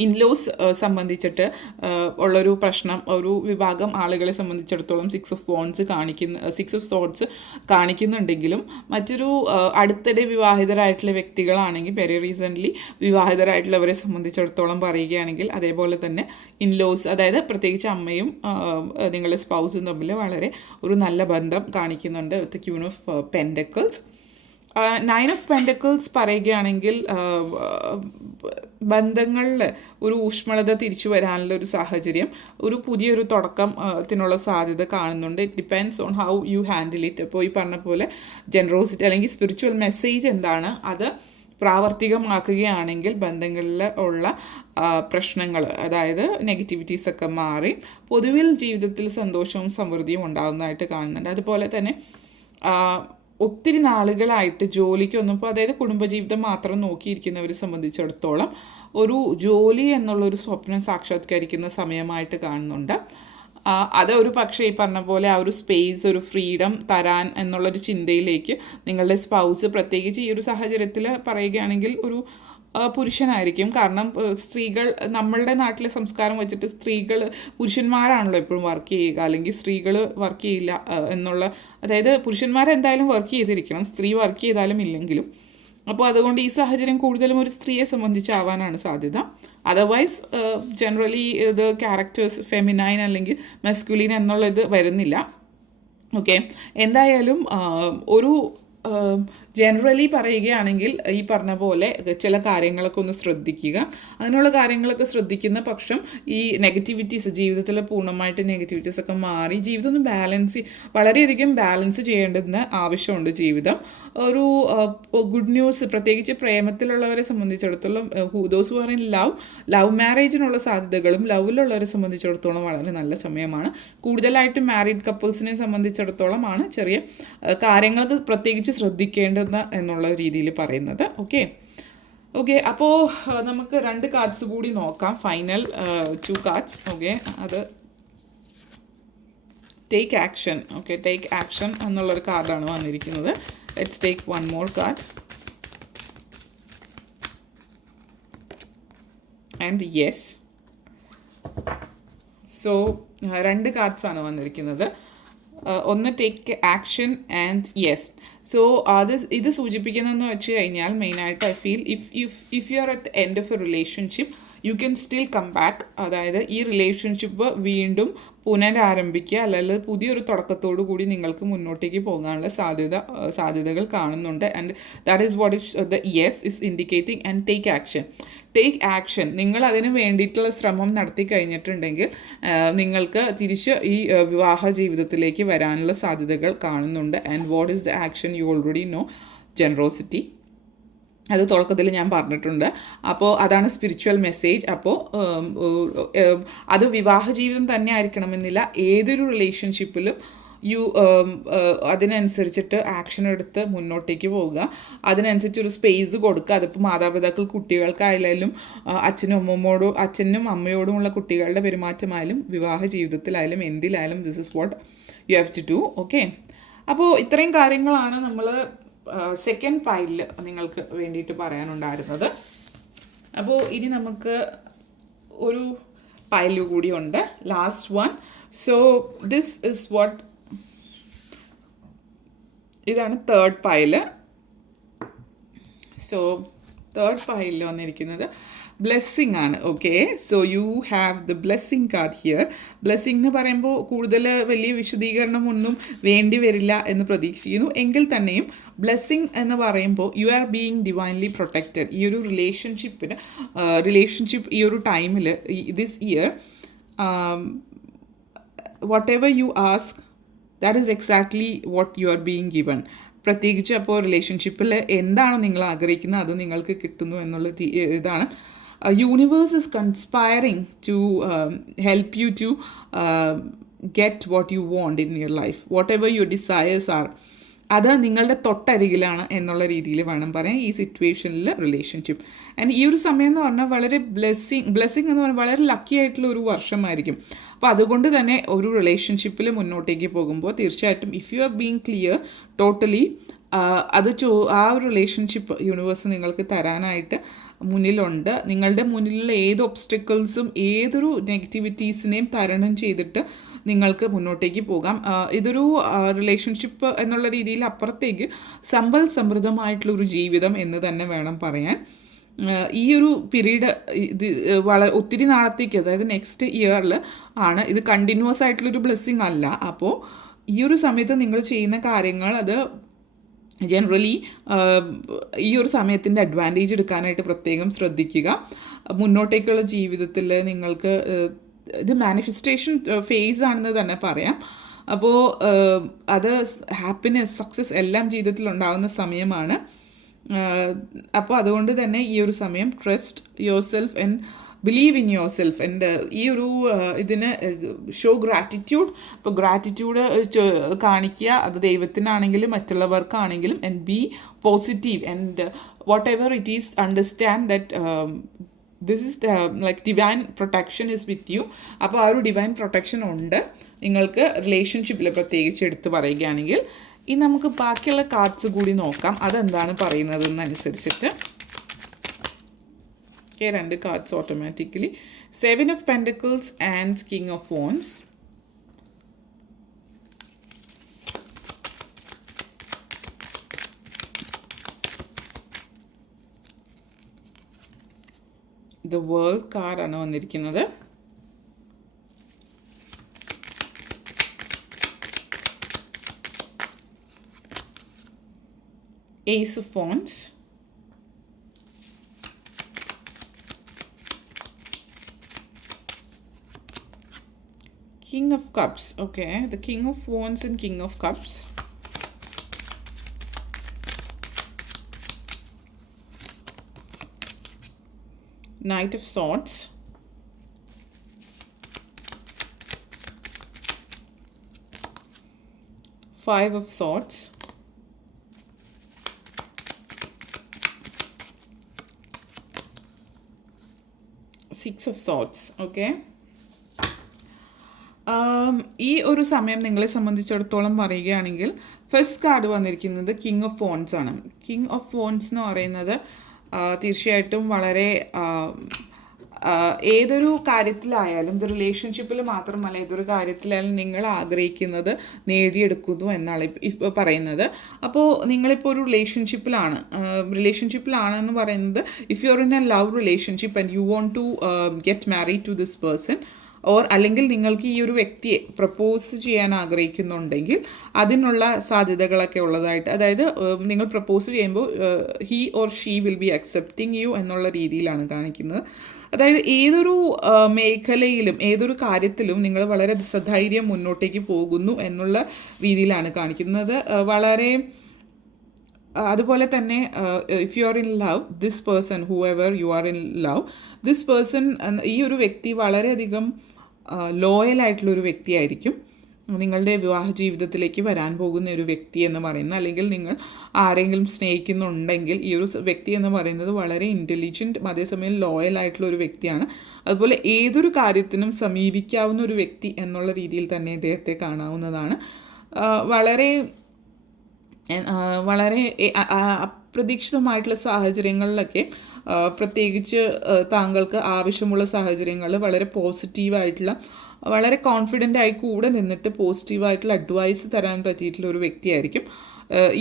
ഇൻലോസ് സംബന്ധിച്ചിട്ട് ഉള്ളൊരു പ്രശ്നം ഒരു വിഭാഗം ആളുകളെ സംബന്ധിച്ചിടത്തോളം 6 ഓഫ് സോർട്സ് കാണിക്കുന്നുണ്ടെങ്കിലും മറ്റൊരു അടുത്തിടെ വിവാഹിതരായിട്ടുള്ള വ്യക്തികളാണെങ്കിൽ വെരി റീസെൻ്റ്ലി വിവാഹിതരായിട്ടുള്ളവരെ സംബന്ധിച്ചിടത്തോളം പറയുകയാണെങ്കിൽ അതേപോലെ തന്നെ ഇൻലോസ്, അതായത് പ്രത്യേകിച്ച് അമ്മയും നിങ്ങളുടെ സ്പൗസും തമ്മിൽ വളരെ ഒരു നല്ല ബന്ധം കാണിക്കുന്നുണ്ട് with queen of pentacles. 9 of pentacles പറയുകയാണെങ്കിൽ ബന്ധങ്ങളിൽ ഒരു ഊഷ്മളത തിരിച്ചു വരാനുള്ള ഒരു സാഹചര്യം, ഒരു പുതിയൊരു തുടക്കത്തിനുള്ള സാധ്യത കാണുന്നുണ്ട്. It depends on how you handle it. അപ്പോൾ ഈ പറഞ്ഞ പോലെ ജനറോസിറ്റി അല്ലെങ്കിൽ സ്പിരിച്വൽ മെസ്സേജ് എന്താണ്, അത് പ്രാവർത്തികമാക്കുകയാണെങ്കിൽ ബന്ധങ്ങളിൽ ഉള്ള പ്രശ്നങ്ങൾ, അതായത് നെഗറ്റിവിറ്റീസൊക്കെ മാറി പൊതുവിൽ ജീവിതത്തിൽ സന്തോഷവും സമൃദ്ധിയും ഉണ്ടാകുന്നതായിട്ട് കാണുന്നുണ്ട്. അതുപോലെ തന്നെ ഒത്തിരി നാളുകളായിട്ട് ജോലിക്കൊന്നും ഇപ്പോൾ, അതായത് കുടുംബജീവിതം മാത്രം നോക്കിയിരിക്കുന്നവരെ സംബന്ധിച്ചിടത്തോളം ഒരു ജോലി എന്നുള്ളൊരു സ്വപ്നം സാക്ഷാത്കരിക്കുന്ന സമയമായിട്ട് കാണുന്നുണ്ട്. അത് ഒരു പക്ഷേ ഈ പറഞ്ഞ പോലെ ആ ഒരു സ്പേസ്, ഒരു ഫ്രീഡം തരാൻ എന്നുള്ളൊരു ചിന്തയിലേക്ക് നിങ്ങളുടെ സ്പൗസ്, പ്രത്യേകിച്ച് ഈ ഒരു സാഹചര്യത്തിൽ പറയുകയാണെങ്കിൽ ഒരു പുരുഷനായിരിക്കും. കാരണം സ്ത്രീകൾ, നമ്മളുടെ നാട്ടിലെ സംസ്കാരം വെച്ചിട്ട് പുരുഷന്മാരാണല്ലോ എപ്പോഴും വർക്ക് ചെയ്യുക, അല്ലെങ്കിൽ സ്ത്രീകൾ വർക്ക് ചെയ്യില്ല എന്നുള്ള, അതായത് പുരുഷന്മാരെന്തായാലും വർക്ക് ചെയ്തിരിക്കണം, സ്ത്രീ വർക്ക് ചെയ്താലും ഇല്ലെങ്കിലും. അപ്പോൾ അതുകൊണ്ട് ഈ സാഹചര്യം കൂടുതലും ഒരു സ്ത്രീയെ സംബന്ധിച്ചാവാനാണ് സാധ്യത. അതർവൈസ് ജനറലി ഇത് ക്യാരക്ടേഴ്സ് ഫെമിനൈൻ അല്ലെങ്കിൽ മസ്കുലിൻ എന്നുള്ളത് വരുന്നില്ല. ഓക്കെ, എന്തായാലും ഒരു ജനറലി പറയുകയാണെങ്കിൽ ഈ പറഞ്ഞ പോലെ ചില കാര്യങ്ങളൊക്കെ ഒന്ന് ശ്രദ്ധിക്കുക. അങ്ങനെയുള്ള കാര്യങ്ങളൊക്കെ ശ്രദ്ധിക്കുന്ന പക്ഷം ഈ നെഗറ്റിവിറ്റീസ്, ജീവിതത്തിൽ പൂർണ്ണമായിട്ട് നെഗറ്റിവിറ്റീസൊക്കെ മാറി ജീവിതം ഒന്ന് വളരെയധികം ബാലൻസ് ചെയ്യേണ്ടുന്ന ആവശ്യമുണ്ട് ജീവിതം. ഒരു ഗുഡ് ന്യൂസ്, പ്രത്യേകിച്ച് പ്രേമത്തിലുള്ളവരെ സംബന്ധിച്ചിടത്തോളം those who are in love മാരേജിനുള്ള സാധ്യതകളും ലവിലുള്ളവരെ സംബന്ധിച്ചിടത്തോളം വളരെ നല്ല സമയമാണ്. കൂടുതലായിട്ടും മാരീഡ് കപ്പിൾസിനെ സംബന്ധിച്ചിടത്തോളം ആണ് ചെറിയ കാര്യങ്ങൾക്ക് പ്രത്യേകിച്ച് ശ്രദ്ധിക്കേണ്ടത് എന്നുള്ള രീതിയിൽ പറയുന്നത്. ഓക്കെ, അപ്പോൾ നമുക്ക് 2 കാർഡ്സ് കൂടി നോക്കാം, ഫൈനൽ 2 കാർഡ്സ്. ഓക്കെ, അത് take action. Okay, take action എന്നുള്ളൊരു കാർഡാണ് വന്നിരിക്കുന്നത്. Let's take 1 more card. And yes. So 2 cards ആണ് വന്നിരിക്കുന്നത്. ഒന്ന് take action and yes. So ഇത് സൂചിപ്പിക്കുന്നതെന്ന് വെച്ച് കഴിഞ്ഞാൽ മെയിനായിട്ട് I feel if you are at the end of a relationship you can still come back. അതായത് ഈ റിലേഷൻഷിപ്പ് വീണ്ടും പുനരാരംഭിക്കുക, അല്ലെങ്കിൽ പുതിയൊരു തുടക്കത്തോടു കൂടി നിങ്ങൾക്ക് മുന്നോട്ടേക്ക് പോകാനുള്ള സാധ്യതകൾ കാണുന്നുണ്ട്. And that is what is the yes is indicating. And take action. നിങ്ങൾ അതിന് വേണ്ടിയിട്ടുള്ള ശ്രമം നടത്തി കഴിഞ്ഞിട്ടുണ്ടെങ്കിൽ നിങ്ങൾക്ക് തിരിച്ച് ഈ വിവാഹ ജീവിതത്തിലേക്ക് വരാനുള്ള സാധ്യതകൾ കാണുന്നുണ്ട്. And what is the action you already know, generosity. അത് തുടക്കത്തിൽ ഞാൻ പറഞ്ഞിട്ടുണ്ട്. അപ്പോൾ അതാണ് സ്പിരിച്വൽ മെസ്സേജ്. അപ്പോൾ അത് വിവാഹ ജീവിതം തന്നെ ആയിരിക്കണമെന്നില്ല, ഏതൊരു റിലേഷൻഷിപ്പിലും അതിനനുസരിച്ചിട്ട് ആക്ഷൻ എടുത്ത് മുന്നോട്ടേക്ക് പോവുക, അതിനനുസരിച്ചൊരു സ്പേസ് കൊടുക്കുക. അതിപ്പോൾ മാതാപിതാക്കൾ കുട്ടികൾക്കായാലും അച്ഛനും അമ്മയോടുമുള്ള കുട്ടികളുടെ പെരുമാറ്റമായാലും വിവാഹ ജീവിതത്തിലായാലും എന്തിലായാലും this is what you have to do. Okay, അപ്പോൾ ഇത്രയും കാര്യങ്ങളാണ് നമ്മൾ സെക്കൻഡ് പൈലിൽ നിങ്ങൾക്ക് വേണ്ടിയിട്ട് പറയാനുണ്ടായിരുന്നത്. അപ്പോൾ ഇനി നമുക്ക് ഒരു പൈൽ കൂടിയുണ്ട്, last one. So this is what, ഇതാണ് തേർഡ് പൈല്. സോ തേർഡ് പൈലിൽ വന്നിരിക്കുന്നത് ബ്ലെസ്സിങ് ആണ്. Okay, so you have the blessing card here. Blessing എന്ന് പറയുമ്പോൾ കൂടുതൽ വലിയ വിശദീകരണം ഒന്നും വേണ്ടി വരില്ല എന്ന് പ്രതീക്ഷിക്കുന്നു. എങ്കിൽ തന്നെയും ബ്ലെസ്സിങ് എന്ന് പറയുമ്പോൾ you are being divinely protected. ഈ ഒരു റിലേഷൻഷിപ്പ് ഈ ഒരു ടൈമിൽ, this year, whatever you ask, that is exactly what you are being given. പ്രത്യേകിച്ച് അപ്പോൾ റിലേഷൻഷിപ്പിൽ എന്താണോ നിങ്ങൾ ആഗ്രഹിക്കുന്നത് അത് നിങ്ങൾക്ക് കിട്ടുന്നു എന്നുള്ള ഇതാണ്. Universe is conspiring to help you to get what you want in your life. Whatever your desires are, അത് നിങ്ങളുടെ തൊട്ടരികിലാണ് എന്നുള്ള രീതിയിൽ വേണം പറയാൻ ഈ സിറ്റുവേഷനിൽ റിലേഷൻഷിപ്പ്. ആൻഡ് ഈ ഒരു സമയം എന്ന് പറഞ്ഞാൽ വളരെ ബ്ലെസ്സിങ് എന്ന് പറഞ്ഞാൽ വളരെ ലക്കി ആയിട്ടുള്ള ഒരു വർഷമായിരിക്കും. അപ്പോൾ അതുകൊണ്ട് തന്നെ ഒരു റിലേഷൻഷിപ്പിൽ മുന്നോട്ടേക്ക് പോകുമ്പോൾ തീർച്ചയായിട്ടും if you are being clear totally, ആ ഒരു റിലേഷൻഷിപ്പ് യൂണിവേഴ്സ് നിങ്ങൾക്ക് തരാനായിട്ട് മുന്നിലുണ്ട്. നിങ്ങളുടെ മുന്നിലുള്ള ഏത് ഒബ്സ്റ്റക്കിൾസും ഏതൊരു നെഗറ്റിവിറ്റീസിനെയും തരണം ചെയ്തിട്ട് നിങ്ങൾക്ക് മുന്നോട്ടേക്ക് പോകാം. ഇതൊരു റിലേഷൻഷിപ്പ് എന്നുള്ള രീതിയിൽ അപ്പുറത്തേക്ക് സമ്പൽ സമൃദ്ധമായിട്ടുള്ളൊരു ജീവിതം എന്ന് തന്നെ വേണം പറയാൻ. ഈ ഒരു പീരീഡ് ഇത് ഒത്തിരി നാളത്തേക്ക്, അതായത് നെക്സ്റ്റ് ഇയറിൽ ആണ് ഇത്. കണ്ടിന്യൂസ് ആയിട്ടുള്ളൊരു ബ്ലെസ്സിങ് അല്ല. അപ്പോൾ ഈ ഒരു സമയത്ത് നിങ്ങൾ ചെയ്യുന്ന കാര്യങ്ങൾ അത് ജനറലി ഈ ഒരു സമയത്തിൻ്റെ അഡ്വാൻറ്റേജ് എടുക്കാനായിട്ട് പ്രത്യേകം ശ്രദ്ധിക്കുക. മുന്നോട്ടേക്കുള്ള ജീവിതത്തിൽ നിങ്ങൾക്ക് ഇത് മാനിഫെസ്റ്റേഷൻ ഫേസ് ആണെന്ന് തന്നെ പറയാം. അപ്പോൾ അത് ഹാപ്പിനെസ്, സക്സസ് എല്ലാം ജീവിതത്തിൽ ഉണ്ടാകുന്ന സമയമാണ്. അപ്പോൾ അതുകൊണ്ട് തന്നെ ഈ ഒരു സമയം trust yourself and believe in yourself. And ഈ ഒരു ഇതിന് ഷോ ഗ്രാറ്റിറ്റ്യൂഡ്. ഇപ്പോൾ ഗ്രാറ്റിറ്റ്യൂഡ് കാണിക്കുക, അത് ദൈവത്തിനാണെങ്കിലും മറ്റുള്ളവർക്കാണെങ്കിലും. And be positive and whatever it is, understand that this is like divine protection is with you. അപ്പോൾ ആ ഒരു ഡിവൈൻ പ്രൊട്ടക്ഷൻ ഉണ്ട് നിങ്ങൾക്ക് റിലേഷൻഷിപ്പിൽ, പ്രത്യേകിച്ച് എടുത്ത് പറയുകയാണെങ്കിൽ. ഇനി നമുക്ക് ബാക്കിയുള്ള കാർഡ്സ് കൂടി നോക്കാം, അതെന്താണ് പറയുന്നതെന്നനുസരിച്ചിട്ട്. രണ്ട് cards automatically, 7 of Pentacles and King of Wands. The World കാർഡാണ് വന്നിരിക്കുന്നത്. Ace of Wands, King of Cups. Okay, the King of Wands and King of Cups. Knight of Swords, Five of Swords, Six of Swords. Okay, ഈ ഒരു സമയം നിങ്ങളെ സംബന്ധിച്ചിടത്തോളം പറയുകയാണെങ്കിൽ first card വന്നിരിക്കുന്നത് king of wands ആണ്. കിങ് ഓഫ് വോൺസ് എന്ന് പറയുന്നത് തീർച്ചയായിട്ടും വളരെ ഏതൊരു കാര്യത്തിലായാലും, ഇത് റിലേഷൻഷിപ്പിൽ മാത്രമല്ല, ഏതൊരു കാര്യത്തിലായാലും നിങ്ങൾ ആഗ്രഹിക്കുന്നത് നേടിയെടുക്കുന്നു എന്നാണ് ഇപ്പോൾ പറയുന്നത്. അപ്പോൾ നിങ്ങളിപ്പോൾ ഒരു റിലേഷൻഷിപ്പിലാണെന്ന് പറയുന്നത്, if you are in a love relationship and you want to get married to this person, അല്ലെങ്കിൽ നിങ്ങൾക്ക് ഈ ഒരു വ്യക്തിയെ പ്രപ്പോസ് ചെയ്യാൻ ആഗ്രഹിക്കുന്നുണ്ടെങ്കിൽ അതിനുള്ള സാധ്യതകളൊക്കെ ഉള്ളതായിട്ട്, അതായത് നിങ്ങൾ പ്രപ്പോസ് ചെയ്യുമ്പോൾ he or she will be accepting you എന്നുള്ള രീതിയിലാണ് കാണിക്കുന്നത്. അതായത് ഏതൊരു മേഖലയിലും ഏതൊരു കാര്യത്തിലും നിങ്ങൾ വളരെ സധൈര്യം മുന്നോട്ടേക്ക് പോകുന്നു എന്നുള്ള രീതിയിലാണ് കാണിക്കുന്നത്. വളരെ അതുപോലെ തന്നെ if you are in love this person, who ever you are in love this person, ഈ ഒരു വ്യക്തി വളരെയധികം ലോയലായിട്ടുള്ളൊരു വ്യക്തിയായിരിക്കും. നിങ്ങളുടെ വിവാഹ ജീവിതത്തിലേക്ക് വരാൻ പോകുന്ന ഒരു വ്യക്തി എന്ന് പറയുന്നത്, അല്ലെങ്കിൽ നിങ്ങൾ ആരെങ്കിലും സ്നേഹിക്കുന്നുണ്ടെങ്കിൽ ഈ ഒരു വ്യക്തി എന്ന് പറയുന്നത് വളരെ ഇൻ്റലിജൻറ്റ്, അതേസമയം ലോയലായിട്ടുള്ള ഒരു വ്യക്തിയാണ്. അതുപോലെ ഏതൊരു കാര്യത്തിനും സമീപിക്കാവുന്ന ഒരു വ്യക്തി എന്നുള്ള രീതിയിൽ തന്നെ ഇദ്ദേഹത്തെ കാണാവുന്നതാണ്. വളരെ വളരെ അപ്രതീക്ഷിതമായിട്ടുള്ള സാഹചര്യങ്ങളിലൊക്കെ, പ്രത്യേകിച്ച് താങ്കൾക്ക് ആവശ്യമുള്ള സാഹചര്യങ്ങളിൽ വളരെ പോസിറ്റീവായിട്ടുള്ള, വളരെ കോൺഫിഡൻ്റായി കൂടെ നിന്നിട്ട് പോസിറ്റീവായിട്ടുള്ള അഡ്വൈസ് തരാൻ പറ്റിയിട്ടുള്ള ഒരു വ്യക്തിയായിരിക്കും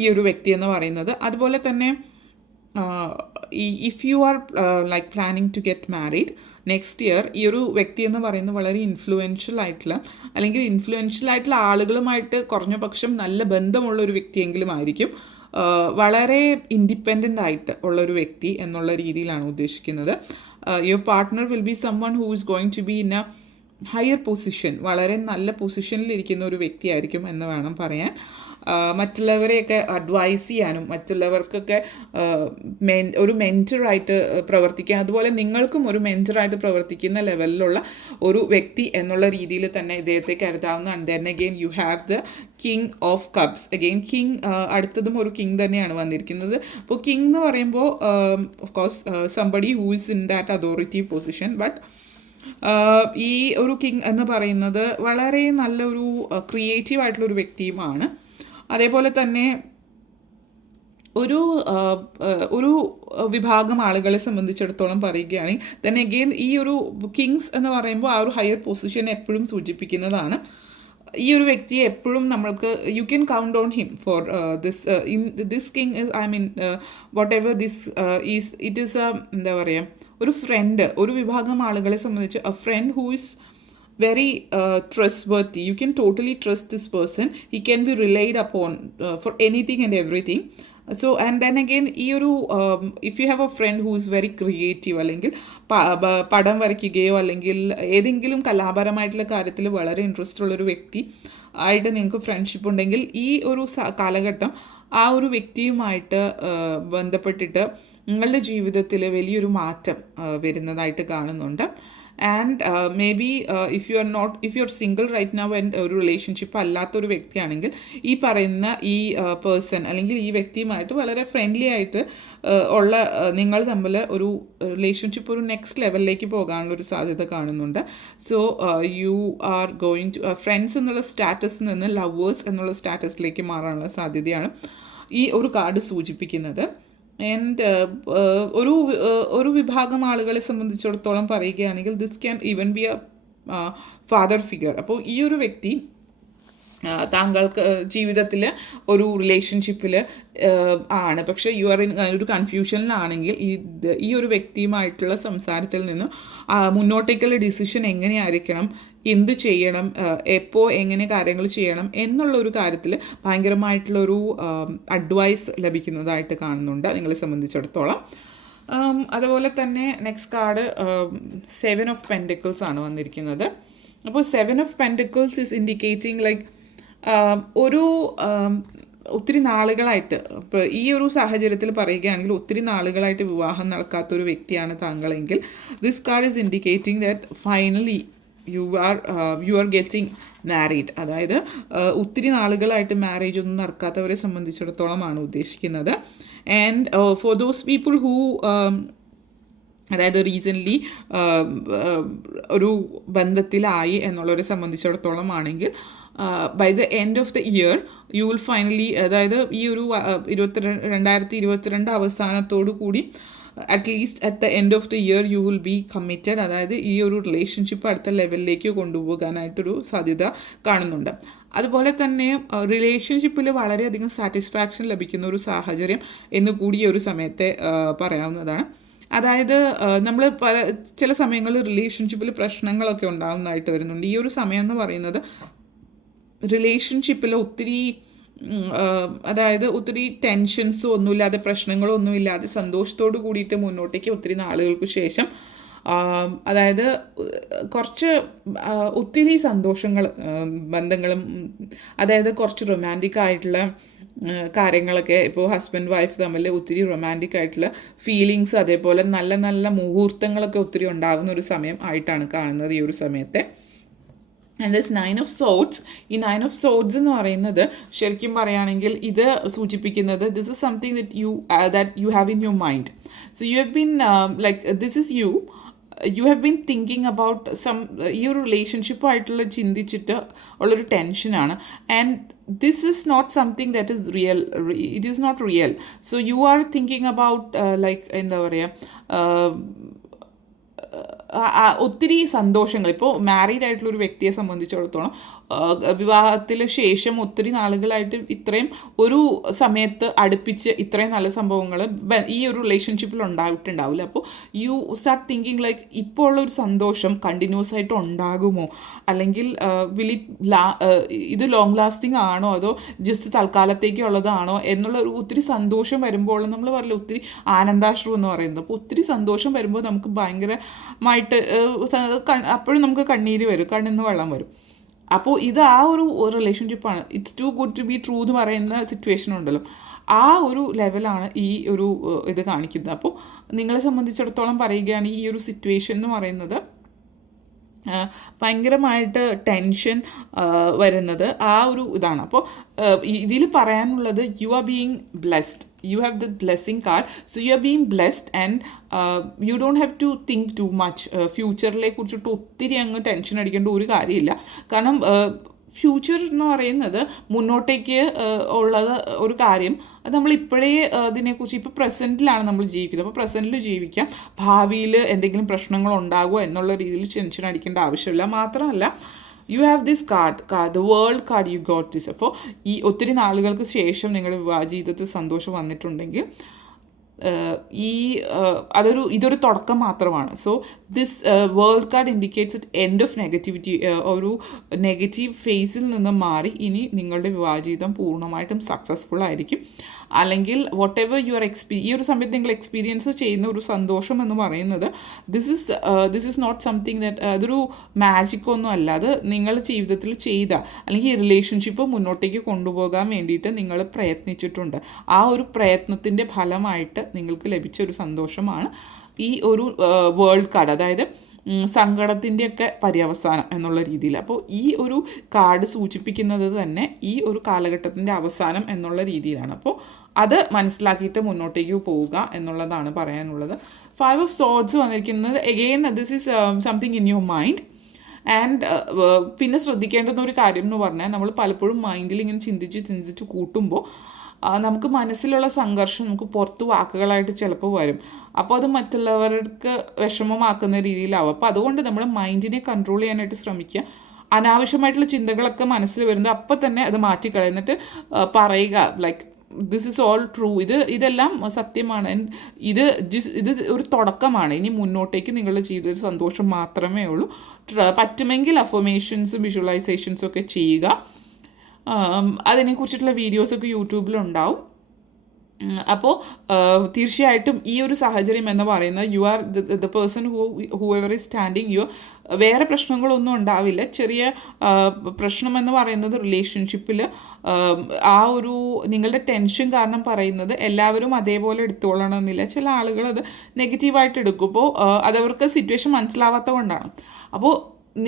ഈ ഒരു വ്യക്തി എന്ന് പറയുന്നത്. അതുപോലെ തന്നെ if you are like planning to get married next year, ഈ ഒരു വ്യക്തി എന്ന് പറയുന്നത് വളരെ ഇൻഫ്ലുവൻഷ്യൽ ആയിട്ടുള്ള അല്ലെങ്കിൽ ഇൻഫ്ലുവൻഷ്യൽ ആയിട്ടുള്ള ആളുകളുമായിട്ട് കുറഞ്ഞ പക്ഷം നല്ല ബന്ധമുള്ള ഒരു വ്യക്തിയെങ്കിലും ആയിരിക്കും. വളരെ ഇൻഡിപെൻഡൻ്റ് ആയിട്ട് ഉള്ളൊരു വ്യക്തി എന്നുള്ള രീതിയിലാണ് ഉദ്ദേശിക്കുന്നത്. Your partner will be someone who is going to be in a higher position, വളരെ നല്ല പൊസിഷനിലിരിക്കുന്ന ഒരു വ്യക്തിയായിരിക്കും എന്ന് വേണം പറയാൻ. മറ്റുള്ളവരെയൊക്കെ അഡ്വൈസ് ചെയ്യാനും മറ്റുള്ളവർക്കൊക്കെ ഒരു മെൻറ്ററായിട്ട് പ്രവർത്തിക്കാൻ, അതുപോലെ നിങ്ങൾക്കും ഒരു മെൻറ്ററായിട്ട് പ്രവർത്തിക്കുന്ന ലെവലിലുള്ള ഒരു വ്യക്തി എന്നുള്ള രീതിയിൽ തന്നെ ഇദ്ദേഹത്തെ കരുതാവുന്നതാണ്. Then again you have the king of cups. Again king, അടുത്തതും ഒരു കിങ് തന്നെയാണ് വന്നിരിക്കുന്നത്. അപ്പോൾ കിങ് എന്ന് പറയുമ്പോൾ of course somebody who is in that authority position. But ഈ ഒരു കിങ് എന്ന് പറയുന്നത് വളരെ നല്ലൊരു ക്രിയേറ്റീവ് ആയിട്ടുള്ളൊരു വ്യക്തിയുമാണ്. അതേപോലെ തന്നെ ഒരു വിഭാഗം ആളുകളെ സംബന്ധിച്ചിടത്തോളം പറയുകയാണെങ്കിൽ then again ഈ ഒരു കിങ്സ് എന്ന് പറയുമ്പോൾ ആ ഒരു ഹയർ പൊസിഷൻ എപ്പോഴും സൂചിപ്പിക്കുന്നതാണ്. ഈ ഒരു വ്യക്തിയെ എപ്പോഴും നമ്മൾക്ക് you can count on him for this king is I mean what ever this is it is എന്താ പറയുക, ഒരു ഫ്രണ്ട്, ഒരു വിഭാഗം ആളുകളെ സംബന്ധിച്ച് a friend who is very trustworthy. You can totally trust this person. He can be relied upon for anything and everything. So and then again ഈ ഒരു if you have a friend who is very creative, അല്ലെങ്കിൽ പടം വരയ്ക്കുകയോ അല്ലെങ്കിൽ ഏതെങ്കിലും കലാപരമായിട്ടുള്ള കാര്യത്തിൽ വളരെ interest ഉള്ളൊരു വ്യക്തി ആയിട്ട് നിങ്ങൾക്ക് ഫ്രണ്ട്ഷിപ്പ് ഉണ്ടെങ്കിൽ ഈ ഒരു കാലഘട്ടം ആ ഒരു വ്യക്തിയുമായിട്ട് ബന്ധപ്പെട്ടിട്ട് നിങ്ങളുടെ ജീവിതത്തിൽ വലിയൊരു മാറ്റം വരുന്നതായിട്ട് കാണുന്നുണ്ട്. And maybe if you are single right now and ഒരു റിലേഷൻഷിപ്പ് അല്ലാത്തൊരു വ്യക്തിയാണെങ്കിൽ ഈ പറയുന്ന ഈ പേഴ്സൺ അല്ലെങ്കിൽ ഈ വ്യക്തിയുമായിട്ട് വളരെ ഫ്രണ്ട്ലി ആയിട്ട് ഉള്ള നിങ്ങൾ തമ്മിൽ ഒരു റിലേഷൻഷിപ്പ് ഒരു നെക്സ്റ്റ് ലെവലിലേക്ക് പോകാനുള്ളൊരു സാധ്യത കാണുന്നുണ്ട്. So you are going to friends എന്നുള്ള സ്റ്റാറ്റസിൽ നിന്ന് ലവേഴ്സ് എന്നുള്ള സ്റ്റാറ്റസിലേക്ക് മാറാനുള്ള സാധ്യതയാണ് ഈ ഒരു കാർഡ് സൂചിപ്പിക്കുന്നത്. ആൻഡ് ഒരു വിഭാഗം ആളുകളെ സംബന്ധിച്ചിടത്തോളം പറയുകയാണെങ്കിൽ this can even B A father figure. അപ്പോൾ ഈ ഒരു വ്യക്തി താങ്കൾക്ക് ജീവിതത്തിൽ ഒരു റിലേഷൻഷിപ്പിൽ ആണ്, പക്ഷേ യു ആർ ഇൻ ഒരു കൺഫ്യൂഷനിലാണെങ്കിൽ ഈ ഒരു വ്യക്തിയുമായിട്ടുള്ള സംസാരത്തിൽ നിന്ന് മുന്നോട്ടേക്കുള്ള ഡിസിഷൻ എങ്ങനെയായിരിക്കണം, എന്ത് ചെയ്യണം, എപ്പോൾ എങ്ങനെ കാര്യങ്ങൾ ചെയ്യണം എന്നുള്ള ഒരു കാര്യത്തിൽ ഭയങ്കരമായിട്ടുള്ളൊരു അഡ്വൈസ് ലഭിക്കുന്നതായിട്ട് കാണുന്നുണ്ട് നിങ്ങളെ സംബന്ധിച്ചിടത്തോളം. അതുപോലെ തന്നെ നെക്സ്റ്റ് കാർഡ് 7 ഓഫ് പെൻറ്റിക്കിൾസ് ആണ് വന്നിരിക്കുന്നത്. അപ്പോൾ 7 of pentacles is indicating like ഒത്തിരി നാളുകളായിട്ട്, ഇപ്പോൾ ഈ ഒരു സാഹചര്യത്തിൽ പറയുകയാണെങ്കിൽ ഒത്തിരി നാളുകളായിട്ട് വിവാഹം നടക്കാത്തൊരു വ്യക്തിയാണ് താങ്കളെങ്കിൽ this card is indicating that finally you are getting married. അതായത് ഒത്തിരി നാളുകളായിട്ട് മാരേജ് ഒന്നും നടക്കാത്തവരെ സംബന്ധിച്ചിടത്തോളമാണ് ഉദ്ദേശിക്കുന്നത്. And for those people who അതായത് റീസെൻ്റ്ലി ഒരു ബന്ധത്തിലായി എന്നുള്ളവരെ സംബന്ധിച്ചിടത്തോളം ആണെങ്കിൽ by the end of the year you will finally, അതായത് ഈ ഒരു 2022 അവസാനത്തോടു കൂടി at least at the end of the year you will be committed. അതായത് ഈ ഒരു റിലേഷൻഷിപ്പ് അടുത്ത ലെവലിലേക്ക് കൊണ്ടുപോകാനായിട്ടൊരു സാധ്യത കാണുന്നുണ്ട്. അതുപോലെ തന്നെ റിലേഷൻഷിപ്പിൽ വളരെയധികം സാറ്റിസ്ഫാക്ഷൻ ലഭിക്കുന്ന ഒരു സാഹചര്യം എന്ന് കൂടി ഒരു സമയത്തെ പറയാവുന്നതാണ്. അതായത് നമ്മൾ ചില സമയങ്ങളിൽ റിലേഷൻഷിപ്പിൽ പ്രശ്നങ്ങളൊക്കെ ഉണ്ടാകുന്നതായിട്ട് വരുന്നുണ്ട്. ഈ ഒരു സമയം എന്ന് പറയുന്നത് റിലേഷൻഷിപ്പിൽ അതായത് ഒത്തിരി ടെൻഷൻസും ഒന്നുമില്ലാതെ പ്രശ്നങ്ങളൊന്നും ഇല്ലാതെ സന്തോഷത്തോട് കൂടിയിട്ട് മുന്നോട്ടേക്ക് ഒത്തിരി നാളുകൾക്ക് ശേഷം, അതായത് ഒത്തിരി സന്തോഷങ്ങൾ ബന്ധങ്ങളും, അതായത് കുറച്ച് റൊമാൻറ്റിക് ആയിട്ടുള്ള കാര്യങ്ങളൊക്കെ, ഇപ്പോൾ ഹസ്ബൻഡ് വൈഫ് തമ്മിൽ ഒത്തിരി റൊമാൻറ്റിക് ആയിട്ടുള്ള ഫീലിങ്സ്, അതേപോലെ നല്ല നല്ല മുഹൂർത്തങ്ങളൊക്കെ ഒത്തിരി ഉണ്ടാകുന്ന ഒരു സമയം ആയിട്ടാണ് കാണുന്നത് ഈ ഒരു സമയത്തെ. ആൻഡ് ദിസ് 9 ഓഫ് സോഡ്സ്, ഈ 9 ഓഫ് സോഡ്സ് എന്ന് പറയുന്നത് ശരിക്കും പറയുകയാണെങ്കിൽ ഇത് സൂചിപ്പിക്കുന്നത് this is something that you have in your mind. So you have been like this is U have been thinking about ഈ ഒരു റിലേഷൻഷിപ്പായിട്ടുള്ള ചിന്തിച്ചിട്ട് ഉള്ളൊരു ടെൻഷനാണ്. And this is not something that is real, it is not real. So you are thinking about like എന്താ പറയുക, ഒത്തിരി സന്തോഷങ്ങൾ ഇപ്പോൾ മാരീഡ് ആയിട്ടുള്ള ഒരു വ്യക്തിയെ സംബന്ധിച്ചിടത്തോളം വിവാഹത്തിന് ശേഷം ഒത്തിരി നാളുകളായിട്ട് ഇത്രയും ഒരു സമയത്ത് അടുപ്പിച്ച് ഇത്രയും നല്ല സംഭവങ്ങൾ ഈ ഒരു റിലേഷൻഷിപ്പിൽ ഉണ്ടായിട്ടുണ്ടാവില്ല. അപ്പോൾ യു സ്റ്റാർട്ട് തിങ്കിങ് ലൈക്ക് ഇപ്പോൾ ഉള്ള ഒരു സന്തോഷം കണ്ടിന്യൂസ് ആയിട്ട് ഉണ്ടാകുമോ, അല്ലെങ്കിൽ ഇത് ലോങ് ലാസ്റ്റിംഗ് ആണോ, അതോ ജസ്റ്റ് തൽക്കാലത്തേക്കുള്ളതാണോ എന്നുള്ള ഒരു ഒത്തിരി സന്തോഷം വരുമ്പോൾ നമ്മൾ പറയില്ല ഒത്തിരി ആനന്ദാശ്രു എന്ന് പറയുന്നത്. അപ്പോൾ ഒത്തിരി സന്തോഷം വരുമ്പോൾ നമുക്ക് ഭയങ്കരമായിട്ട് അപ്പോഴും നമുക്ക് കണ്ണീര് വരും, കണ്ണിന്ന് വെള്ളം വരും. അപ്പോൾ ഇത് ആ ഒരു റിലേഷൻഷിപ്പാണ്. It's too good to be true എന്ന് പറയുന്ന സിറ്റുവേഷൻ ഉണ്ടല്ലോ, ആ ഒരു ലെവലാണ് ഈ ഒരു ഇത് കാണിക്കുന്നത്. അപ്പോൾ നിങ്ങളെ സംബന്ധിച്ചിടത്തോളം പറയുകയാണ് ഈ ഒരു സിറ്റുവേഷൻ എന്ന് പറയുന്നത് ഭയങ്കരമായിട്ട് ടെൻഷൻ വരുന്നത് ആ ഒരു ഇതാണ്. അപ്പോൾ ഇതിൽ പറയാനുള്ളത് you are being blessed, you have the blessing card, so you are being blessed and you don't have to think too much. ഫ്യൂച്ചറിലെ കുറിച്ചിട്ട് ഒത്തിരി അങ്ങ് ടെൻഷൻ അടിക്കേണ്ട ഒരു കാര്യമില്ല. കാരണം ഫ്യൂച്ചർ എന്ന് പറയുന്നത് മുന്നോട്ടേക്ക് ഉള്ളത് ഒരു കാര്യം. അത് നമ്മൾ ഇപ്പോഴേ ഇതിനെക്കുറിച്ച് ഇപ്പോൾ പ്രസൻറ്റിലാണ് നമ്മൾ ജീവിക്കുന്നത്. അപ്പോൾ പ്രസൻറ്റിൽ ജീവിക്കാം, ഭാവിയിൽ എന്തെങ്കിലും പ്രശ്നങ്ങൾ ഉണ്ടാകുമോ എന്നുള്ള രീതിയിൽ ടെൻഷൻ അടിക്കേണ്ട ആവശ്യമില്ല. മാത്രമല്ല you have this card the world card, you got this. അപ്പോൾ ഈ ഒത്തിരി നാളുകൾക്ക് ശേഷം നിങ്ങളുടെ വിവാഹ ജീവിതത്തിൽ സന്തോഷം വന്നിട്ടുണ്ടെങ്കിൽ ഇതൊരു തുടക്കം മാത്രമാണ്. So this world card indicates it end of negativity. ഒരു നെഗറ്റീവ് ഫേസിൽ നിന്ന് മാറി ഇനി നിങ്ങളുടെ വിവാഹ ജീവിതം പൂർണ്ണമായിട്ടും സക്സസ്ഫുൾ ആയിരിക്കും. അല്ലെങ്കിൽ വട്ട് എവർ യു ആർ ഈ ഒരു സമയത്ത് നിങ്ങൾ എക്സ്പീരിയൻസ് ചെയ്യുന്ന ഒരു സന്തോഷം എന്ന് പറയുന്നത് this is not something that അതൊരു മാജിക്കൊന്നും അല്ല. അത് നിങ്ങൾ ജീവിതത്തിൽ ചെയ്ത അല്ലെങ്കിൽ ഈ റിലേഷൻഷിപ്പ് മുന്നോട്ടേക്ക് കൊണ്ടുപോകാൻ വേണ്ടിയിട്ട് നിങ്ങൾ പ്രയത്നിച്ചിട്ടുണ്ട്. ആ ഒരു പ്രയത്നത്തിൻ്റെ ഫലമായിട്ട് നിങ്ങൾക്ക് ലഭിച്ച ഒരു സന്തോഷമാണ് ഈ ഒരു വേൾഡ് കാർഡ്, അതായത് സങ്കടത്തിൻ്റെയൊക്കെ പര്യവസാനം എന്നുള്ള രീതിയിൽ. അപ്പോൾ ഈ ഒരു കാർഡ് സൂചിപ്പിക്കുന്നത് തന്നെ ഈ ഒരു കാലഘട്ടത്തിൻ്റെ അവസാനം എന്നുള്ള രീതിയിലാണ്. അപ്പോൾ അത് മനസ്സിലാക്കിയിട്ട് മുന്നോട്ടേക്ക് പോവുക എന്നുള്ളതാണ് പറയാനുള്ളത്. 5 of Swords വന്നിരിക്കുന്നത് again this is something in your mind. And പിന്നെ ശ്രദ്ധിക്കേണ്ടുന്ന ഒരു കാര്യം എന്ന് പറഞ്ഞാൽ നമ്മൾ പലപ്പോഴും മൈൻഡിൽ ഇങ്ങനെ ചിന്തിച്ച് കൂട്ടുമ്പോൾ നമുക്ക് മനസ്സിലുള്ള സംഘർഷം നമുക്ക് പുറത്ത് വാക്കുകളായിട്ട് ചിലപ്പോൾ വരും. അപ്പോൾ അത് മറ്റുള്ളവർക്ക് വിഷമമാക്കുന്ന രീതിയിലാവും. അപ്പോൾ അതുകൊണ്ട് നമ്മൾ മൈൻഡിനെ കൺട്രോൾ ചെയ്യാനായിട്ട് ശ്രമിക്കുക. അനാവശ്യമായിട്ടുള്ള ചിന്തകളൊക്കെ മനസ്സിൽ വരുന്നത് അപ്പം തന്നെ അത് മാറ്റിക്കളയുക. എന്നിട്ട് പറയുക like this is all true, ഇതെല്ലാം സത്യമാണ്, ഇത് ഒരു തുടക്കമാണ്, ഇനി മുന്നോട്ടേക്ക് നിങ്ങളുടെ ജീവിതത്തിൽ സന്തോഷം മാത്രമേ ഉള്ളൂ. പറ്റുമെങ്കിൽ അഫർമേഷൻസും വിഷ്വലൈസേഷൻസും ഒക്കെ ചെയ്യുക. അതിനെക്കുറിച്ചിട്ടുള്ള വീഡിയോസൊക്കെ യൂട്യൂബിലുണ്ടാവും. അപ്പോൾ തീർച്ചയായിട്ടും ഈ ഒരു സാഹചര്യം എന്ന് പറയുന്നത് you are the person whoever is standing you. വേറെ പ്രശ്നങ്ങളൊന്നും ഉണ്ടാവില്ല. ചെറിയ പ്രശ്നം എന്ന് പറയുന്നത് റിലേഷൻഷിപ്പിൽ ആ ഒരു നിങ്ങളുടെ ടെൻഷൻ കാരണം പറയുന്നത് എല്ലാവരും അതേപോലെ എടുത്തുകൊള്ളണമെന്നില്ല. ചില ആളുകൾ അത് നെഗറ്റീവായിട്ട് എടുക്കും. അപ്പോൾ അതവർക്ക് സിറ്റുവേഷൻ മനസ്സിലാവാത്തത് കൊണ്ടാണ്. അപ്പോൾ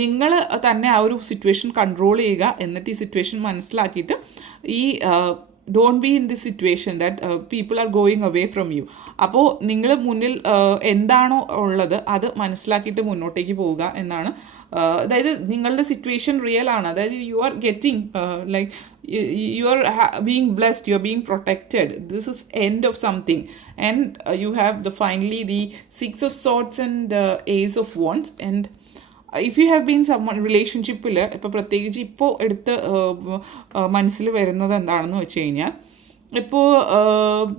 നിങ്ങൾ തന്നെ ആ ഒരു സിറ്റുവേഷൻ കൺട്രോൾ ചെയ്യുക. എന്നിട്ട് ഈ സിറ്റുവേഷൻ മനസ്സിലാക്കിയിട്ട് ഈ don't be in this situation that people are going away from you. അപ്പോൾ നിങ്ങൾ മുന്നിൽ എന്താണോ ഉള്ളത് അത് മനസ്സിലാക്കിയിട്ട് മുന്നോട്ടേക്ക് പോവുക എന്നാണ്. അതായത് നിങ്ങളുടെ സിറ്റുവേഷൻ റിയൽ ആണ്. അതായത് you are getting like you are being blessed, you are being protected. This is end of something and you have the finally the 6 of Swords and Ace of Wands. And if you have been summon റിലേഷൻഷിപ്പിൽ ഇപ്പോൾ പ്രത്യേകിച്ച് ഇപ്പോൾ എടുത്ത് മനസ്സിൽ വരുന്നത് എന്താണെന്ന് വെച്ച് കഴിഞ്ഞാൽ, ഇപ്പോൾ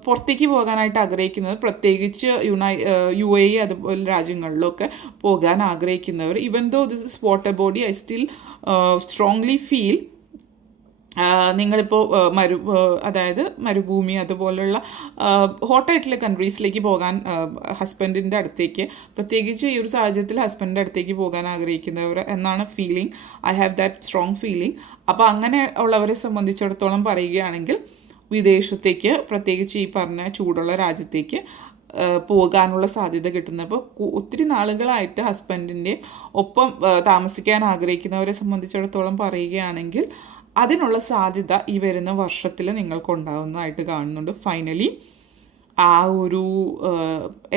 പുറത്തേക്ക് പോകാനായിട്ട് ആഗ്രഹിക്കുന്നത്, പ്രത്യേകിച്ച് UAE അതുപോലെ രാജ്യങ്ങളിലൊക്കെ പോകാൻ ആഗ്രഹിക്കുന്നവർ, even though this is water body, I still strongly feel നിങ്ങളിപ്പോൾ അതായത് മരുഭൂമി അതുപോലുള്ള ഹോട്ടായിട്ടുള്ള കൺട്രീസിലേക്ക് പോകാൻ ഹസ്ബൻഡിൻ്റെ അടുത്തേക്ക്, പ്രത്യേകിച്ച് ഈ ഒരു സാഹചര്യത്തിൽ ഹസ്ബൻഡിൻ്റെ അടുത്തേക്ക് പോകാൻ ആഗ്രഹിക്കുന്നവർ എന്നാണ് feeling. I have that strong feeling. അപ്പോൾ അങ്ങനെ ഉള്ളവരെ സംബന്ധിച്ചിടത്തോളം പറയുകയാണെങ്കിൽ വിദേശത്തേക്ക്, പ്രത്യേകിച്ച് ഈ പറഞ്ഞ ചൂടുള്ള രാജ്യത്തേക്ക് പോകാനുള്ള സാധ്യത കിട്ടുന്നത്. അപ്പോൾ ഒത്തിരി നാളുകളായിട്ട് ഹസ്ബൻഡിൻ്റെ ഒപ്പം താമസിക്കാൻ ആഗ്രഹിക്കുന്നവരെ സംബന്ധിച്ചിടത്തോളം പറയുകയാണെങ്കിൽ അതിനുള്ള സാധ്യത ഈ വരുന്ന വർഷത്തിൽ നിങ്ങൾക്കുണ്ടാകുന്നതായിട്ട് കാണുന്നുണ്ട്. ഫൈനലി ആ ഒരു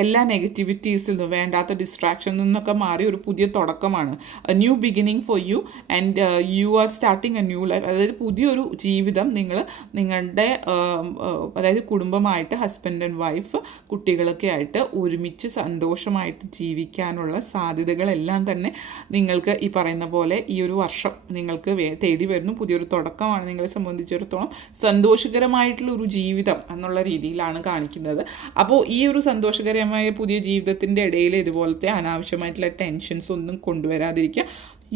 എല്ലാ നെഗറ്റിവിറ്റീസിൽ നിന്നും വേണ്ടാത്ത ഡിസ്ട്രാക്ഷനിൽ നിന്നൊക്കെ മാറി ഒരു പുതിയ തുടക്കമാണ്. New beginning for you and you R starting A new life. അതായത് പുതിയൊരു ജീവിതം നിങ്ങൾ നിങ്ങളുടെ അതായത് കുടുംബമായിട്ട് ഹസ്ബൻഡ് ആൻഡ് വൈഫ് കുട്ടികളൊക്കെ ആയിട്ട് ഒരുമിച്ച് സന്തോഷമായിട്ട് ജീവിക്കാനുള്ള സാധ്യതകളെല്ലാം തന്നെ നിങ്ങൾക്ക് ഈ പറയുന്ന പോലെ ഈ ഒരു വർഷം നിങ്ങൾക്ക് തേടി വരുന്നു. പുതിയൊരു തുടക്കമാണ് നിങ്ങളെ സംബന്ധിച്ചിടത്തോളം. സന്തോഷകരമായിട്ടുള്ള ഒരു ജീവിതം എന്നുള്ള രീതിയിലാണ് കാണിക്കുന്നത്. അപ്പോൾ ഈ ഒരു സന്തോഷകരമായ പുതിയ ജീവിതത്തിൻ്റെ ഇടയിൽ ഇതുപോലത്തെ അനാവശ്യമായിട്ടുള്ള ടെൻഷൻസ് ഒന്നും കൊണ്ടുവരാതിരിക്കുക.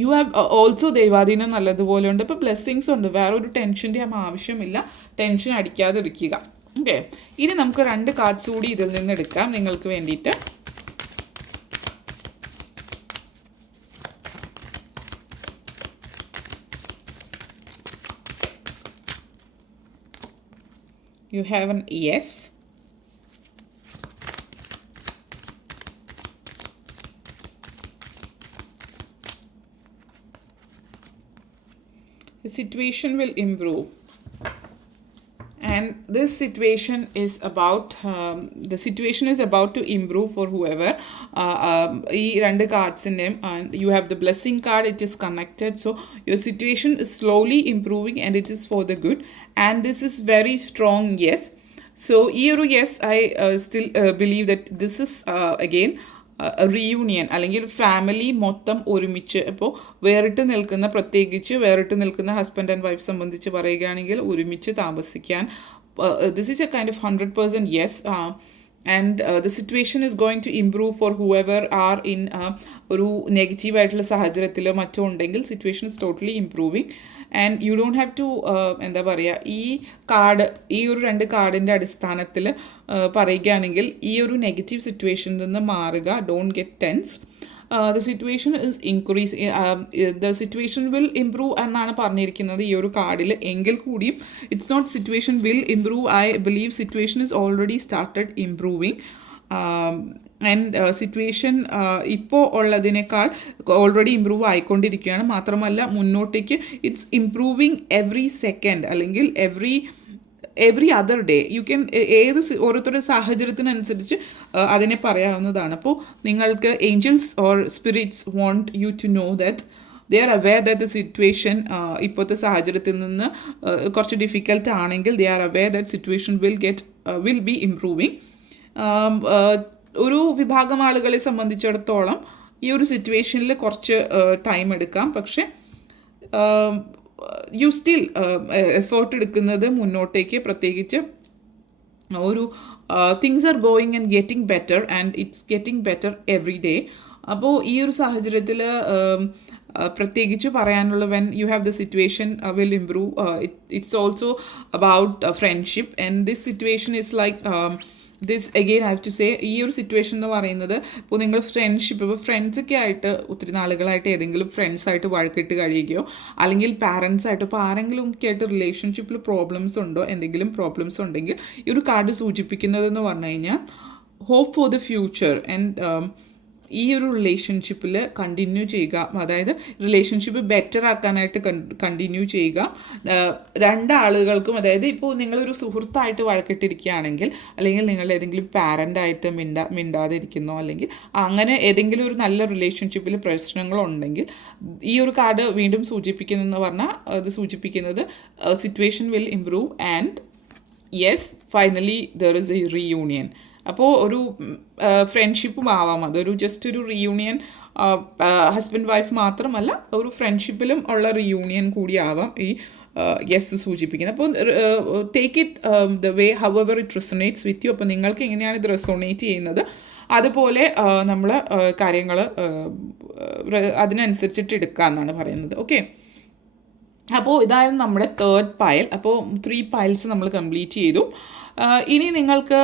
യു ഹാവ് ഓൾസോ ദൈവാധീനം നല്ലതുപോലെ ഉണ്ട്. ഇപ്പോൾ ബ്ലെസ്സിങ്സ് ഉണ്ട്, വേറെ ഒരു ടെൻഷൻ്റെ ആവശ്യമില്ല. ടെൻഷൻ അടിക്കാതിരിക്കുക. ഓക്കെ, ഇനി നമുക്ക് 2 കാർഡ്സ് കൂടി ഇതിൽ നിന്ന് എടുക്കാം നിങ്ങൾക്ക് വേണ്ടിയിട്ട്. You have an yes. The situation will improve. And this situation is about the situation is about to improve for whoever. ഈ 2 കാർഡ്സിൻ്റെയും you have the blessing card, it is connected. So your situation is slowly improving and it is for the good. And this is very strong yes. So ഈ ഒരു yes, I still believe that this is again reunion അല്ലെങ്കിൽ family മൊത്തം ഒരുമിച്ച്. ഇപ്പോൾ പ്രത്യേകിച്ച് വേറിട്ട് നിൽക്കുന്ന husband and wife സംബന്ധിച്ച് പറയുകയാണെങ്കിൽ ഒരുമിച്ച് താമസിക്കാൻ this is a kind of 100% yes. And the situation is going to improve for whoever are in ഒരു നെഗറ്റീവായിട്ടുള്ള സാഹചര്യത്തിലോ മറ്റോ ഉണ്ടെങ്കിൽ situation is totally improving. And you don't have to എന്താ പറയുക, ഈ ഒരു 2 കാർഡിൻ്റെ അടിസ്ഥാനത്തിൽ പറയുകയാണെങ്കിൽ ഈ ഒരു നെഗറ്റീവ് സിറ്റുവേഷനിൽ നിന്ന് മാറുക. Don't get tense. The situation is increase, the situation will improve എന്നാണ് പറഞ്ഞിരിക്കുന്നത് ഈ ഒരു കാർഡിൽ. എങ്കിൽ കൂടിയും it's not situation will improve. I believe situation is already started improving. And situation ഇപ്പോൾ ഉള്ളതിനേക്കാൾ ഓൾറെഡി ഇമ്പ്രൂവ് ആയിക്കൊണ്ടിരിക്കുകയാണ്. മാത്രമല്ല മുന്നോട്ടേക്ക് ഇറ്റ്സ് ഇംപ്രൂവിങ് എവറി സെക്കൻഡ് അല്ലെങ്കിൽ every other day. You can ഓരോരുത്തരുടെ സാഹചര്യത്തിനനുസരിച്ച് അതിനെ പറയാവുന്നതാണ്. അപ്പോൾ നിങ്ങൾക്ക് angels or spirits want you to know that they are aware that the situation ഇപ്പോഴത്തെ സാഹചര്യത്തിൽ നിന്ന് കുറച്ച് ഡിഫിക്കൽട്ട് ആണെങ്കിൽ they are aware that situation will be improving. ഒരു വിഭാഗം ആളുകളെ സംബന്ധിച്ചിടത്തോളം ഈ ഒരു സിറ്റുവേഷനിൽ കുറച്ച് ടൈം എടുക്കാം. പക്ഷേ യു സ്റ്റിൽ എഫേർട്ട് എടുക്കുന്നത് മുന്നോട്ടേക്ക്, പ്രത്യേകിച്ച് ഒരു things are going and getting better and it's getting better every day. അപ്പോൾ ഈ ഒരു സാഹചര്യത്തിൽ പ്രത്യേകിച്ച് പറയാനുള്ള when you have the situation will improve, it's also about friendship. And this situation is like this again I have to say, ഈ ഒരു situation എന്ന് പറയുന്നത് ഇപ്പോൾ നിങ്ങൾ ഫ്രണ്ട്ഷിപ്പ്, ഇപ്പോൾ ഫ്രണ്ട്സൊക്കെ ആയിട്ട് ഒത്തിരി നാളുകളായിട്ട് ഏതെങ്കിലും ഫ്രണ്ട്സായിട്ട് വഴക്കിട്ട് കഴിയുകയോ അല്ലെങ്കിൽ പാരൻസായിട്ട് ഇപ്പോൾ ആരെങ്കിലും ഒക്കെ ആയിട്ട് റിലേഷൻഷിപ്പിൽ പ്രോബ്ലംസ് ഉണ്ടോ, എന്തെങ്കിലും പ്രോബ്ലംസ് ഉണ്ടെങ്കിൽ ഈ ഒരു കാർഡ് സൂചിപ്പിക്കുന്നതെന്ന് പറഞ്ഞു കഴിഞ്ഞാൽ hope for the future. And ഈ ഒരു റിലേഷൻഷിപ്പിൽ കണ്ടിന്യൂ ചെയ്യുക, അതായത് റിലേഷൻഷിപ്പ് ബെറ്റർ ആക്കാനായിട്ട് കണ്ടിന്യൂ ചെയ്യുക. 2 ആളുകൾക്കും, അതായത് ഇപ്പോൾ നിങ്ങളൊരു സുഹൃത്തായിട്ട് വഴക്കിട്ടിരിക്കുകയാണെങ്കിൽ അല്ലെങ്കിൽ നിങ്ങൾ ഏതെങ്കിലും പാരൻ്റായിട്ട് മിണ്ടാതിരിക്കുന്നോ അല്ലെങ്കിൽ അങ്ങനെ ഏതെങ്കിലും ഒരു നല്ല റിലേഷൻഷിപ്പിൽ പ്രശ്നങ്ങളുണ്ടെങ്കിൽ ഈ ഒരു കാർഡ് വീണ്ടും സൂചിപ്പിക്കുന്നതെന്ന് പറഞ്ഞാൽ അത് സൂചിപ്പിക്കുന്നത് situation will improve and yes finally there is A reunion. അപ്പോൾ ഒരു ഫ്രണ്ട്ഷിപ്പും ആവാം, അതൊരു ജസ്റ്റ് ഒരു റീയൂണിയൻ, ഹസ്ബൻഡ് വൈഫ് മാത്രമല്ല ഒരു ഫ്രണ്ട്ഷിപ്പിലും ഉള്ള റീയൂണിയൻ കൂടി ആവാം ഈ യെസ് സൂചിപ്പിക്കുന്നത്. അപ്പോൾ take it the way however it resonates with you. അപ്പോൾ നിങ്ങൾക്ക് എങ്ങനെയാണ് ഇത് റെസൊണേറ്റ് ചെയ്യുന്നത് അതുപോലെ നമ്മൾ കാര്യങ്ങൾ അതിനനുസരിച്ചിട്ട് എടുക്കുക എന്നാണ് പറയുന്നത്. ഓക്കെ, അപ്പോൾ ഇതായിരുന്നു നമ്മുടെ 3rd പൈൽ. അപ്പോൾ 3 പൈൽസ് നമ്മൾ കംപ്ലീറ്റ് ചെയ്തു. ഇനി നിങ്ങൾക്ക്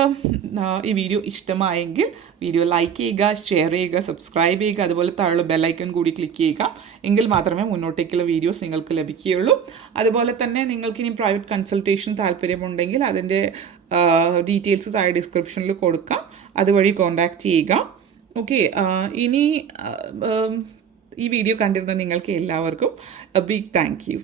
ഈ വീഡിയോ ഇഷ്ടമായെങ്കിൽ വീഡിയോ ലൈക്ക് ചെയ്യുക, ഷെയർ ചെയ്യുക, സബ്സ്ക്രൈബ് ചെയ്യുക, അതുപോലെ താഴെ ബെല്ലൈക്കൺ കൂടി ക്ലിക്ക് ചെയ്യുക. എങ്കിൽ മാത്രമേ മുന്നോട്ടേക്കുള്ള വീഡിയോസ് നിങ്ങൾക്ക് ലഭിക്കുകയുള്ളൂ. അതുപോലെ തന്നെ നിങ്ങൾക്കിനി പ്രൈവറ്റ് കൺസൾട്ടേഷൻ താല്പര്യമുണ്ടെങ്കിൽ അതിൻ്റെ ഡീറ്റെയിൽസ് താഴെ ഡിസ്ക്രിപ്ഷനിൽ കൊടുക്കാം, അതുവഴി കോൺടാക്റ്റ് ചെയ്യുക. ഓക്കെ, ഇനി ഈ വീഡിയോ കണ്ടിരുന്ന നിങ്ങൾക്ക് എല്ലാവർക്കും ബിഗ് താങ്ക് യു.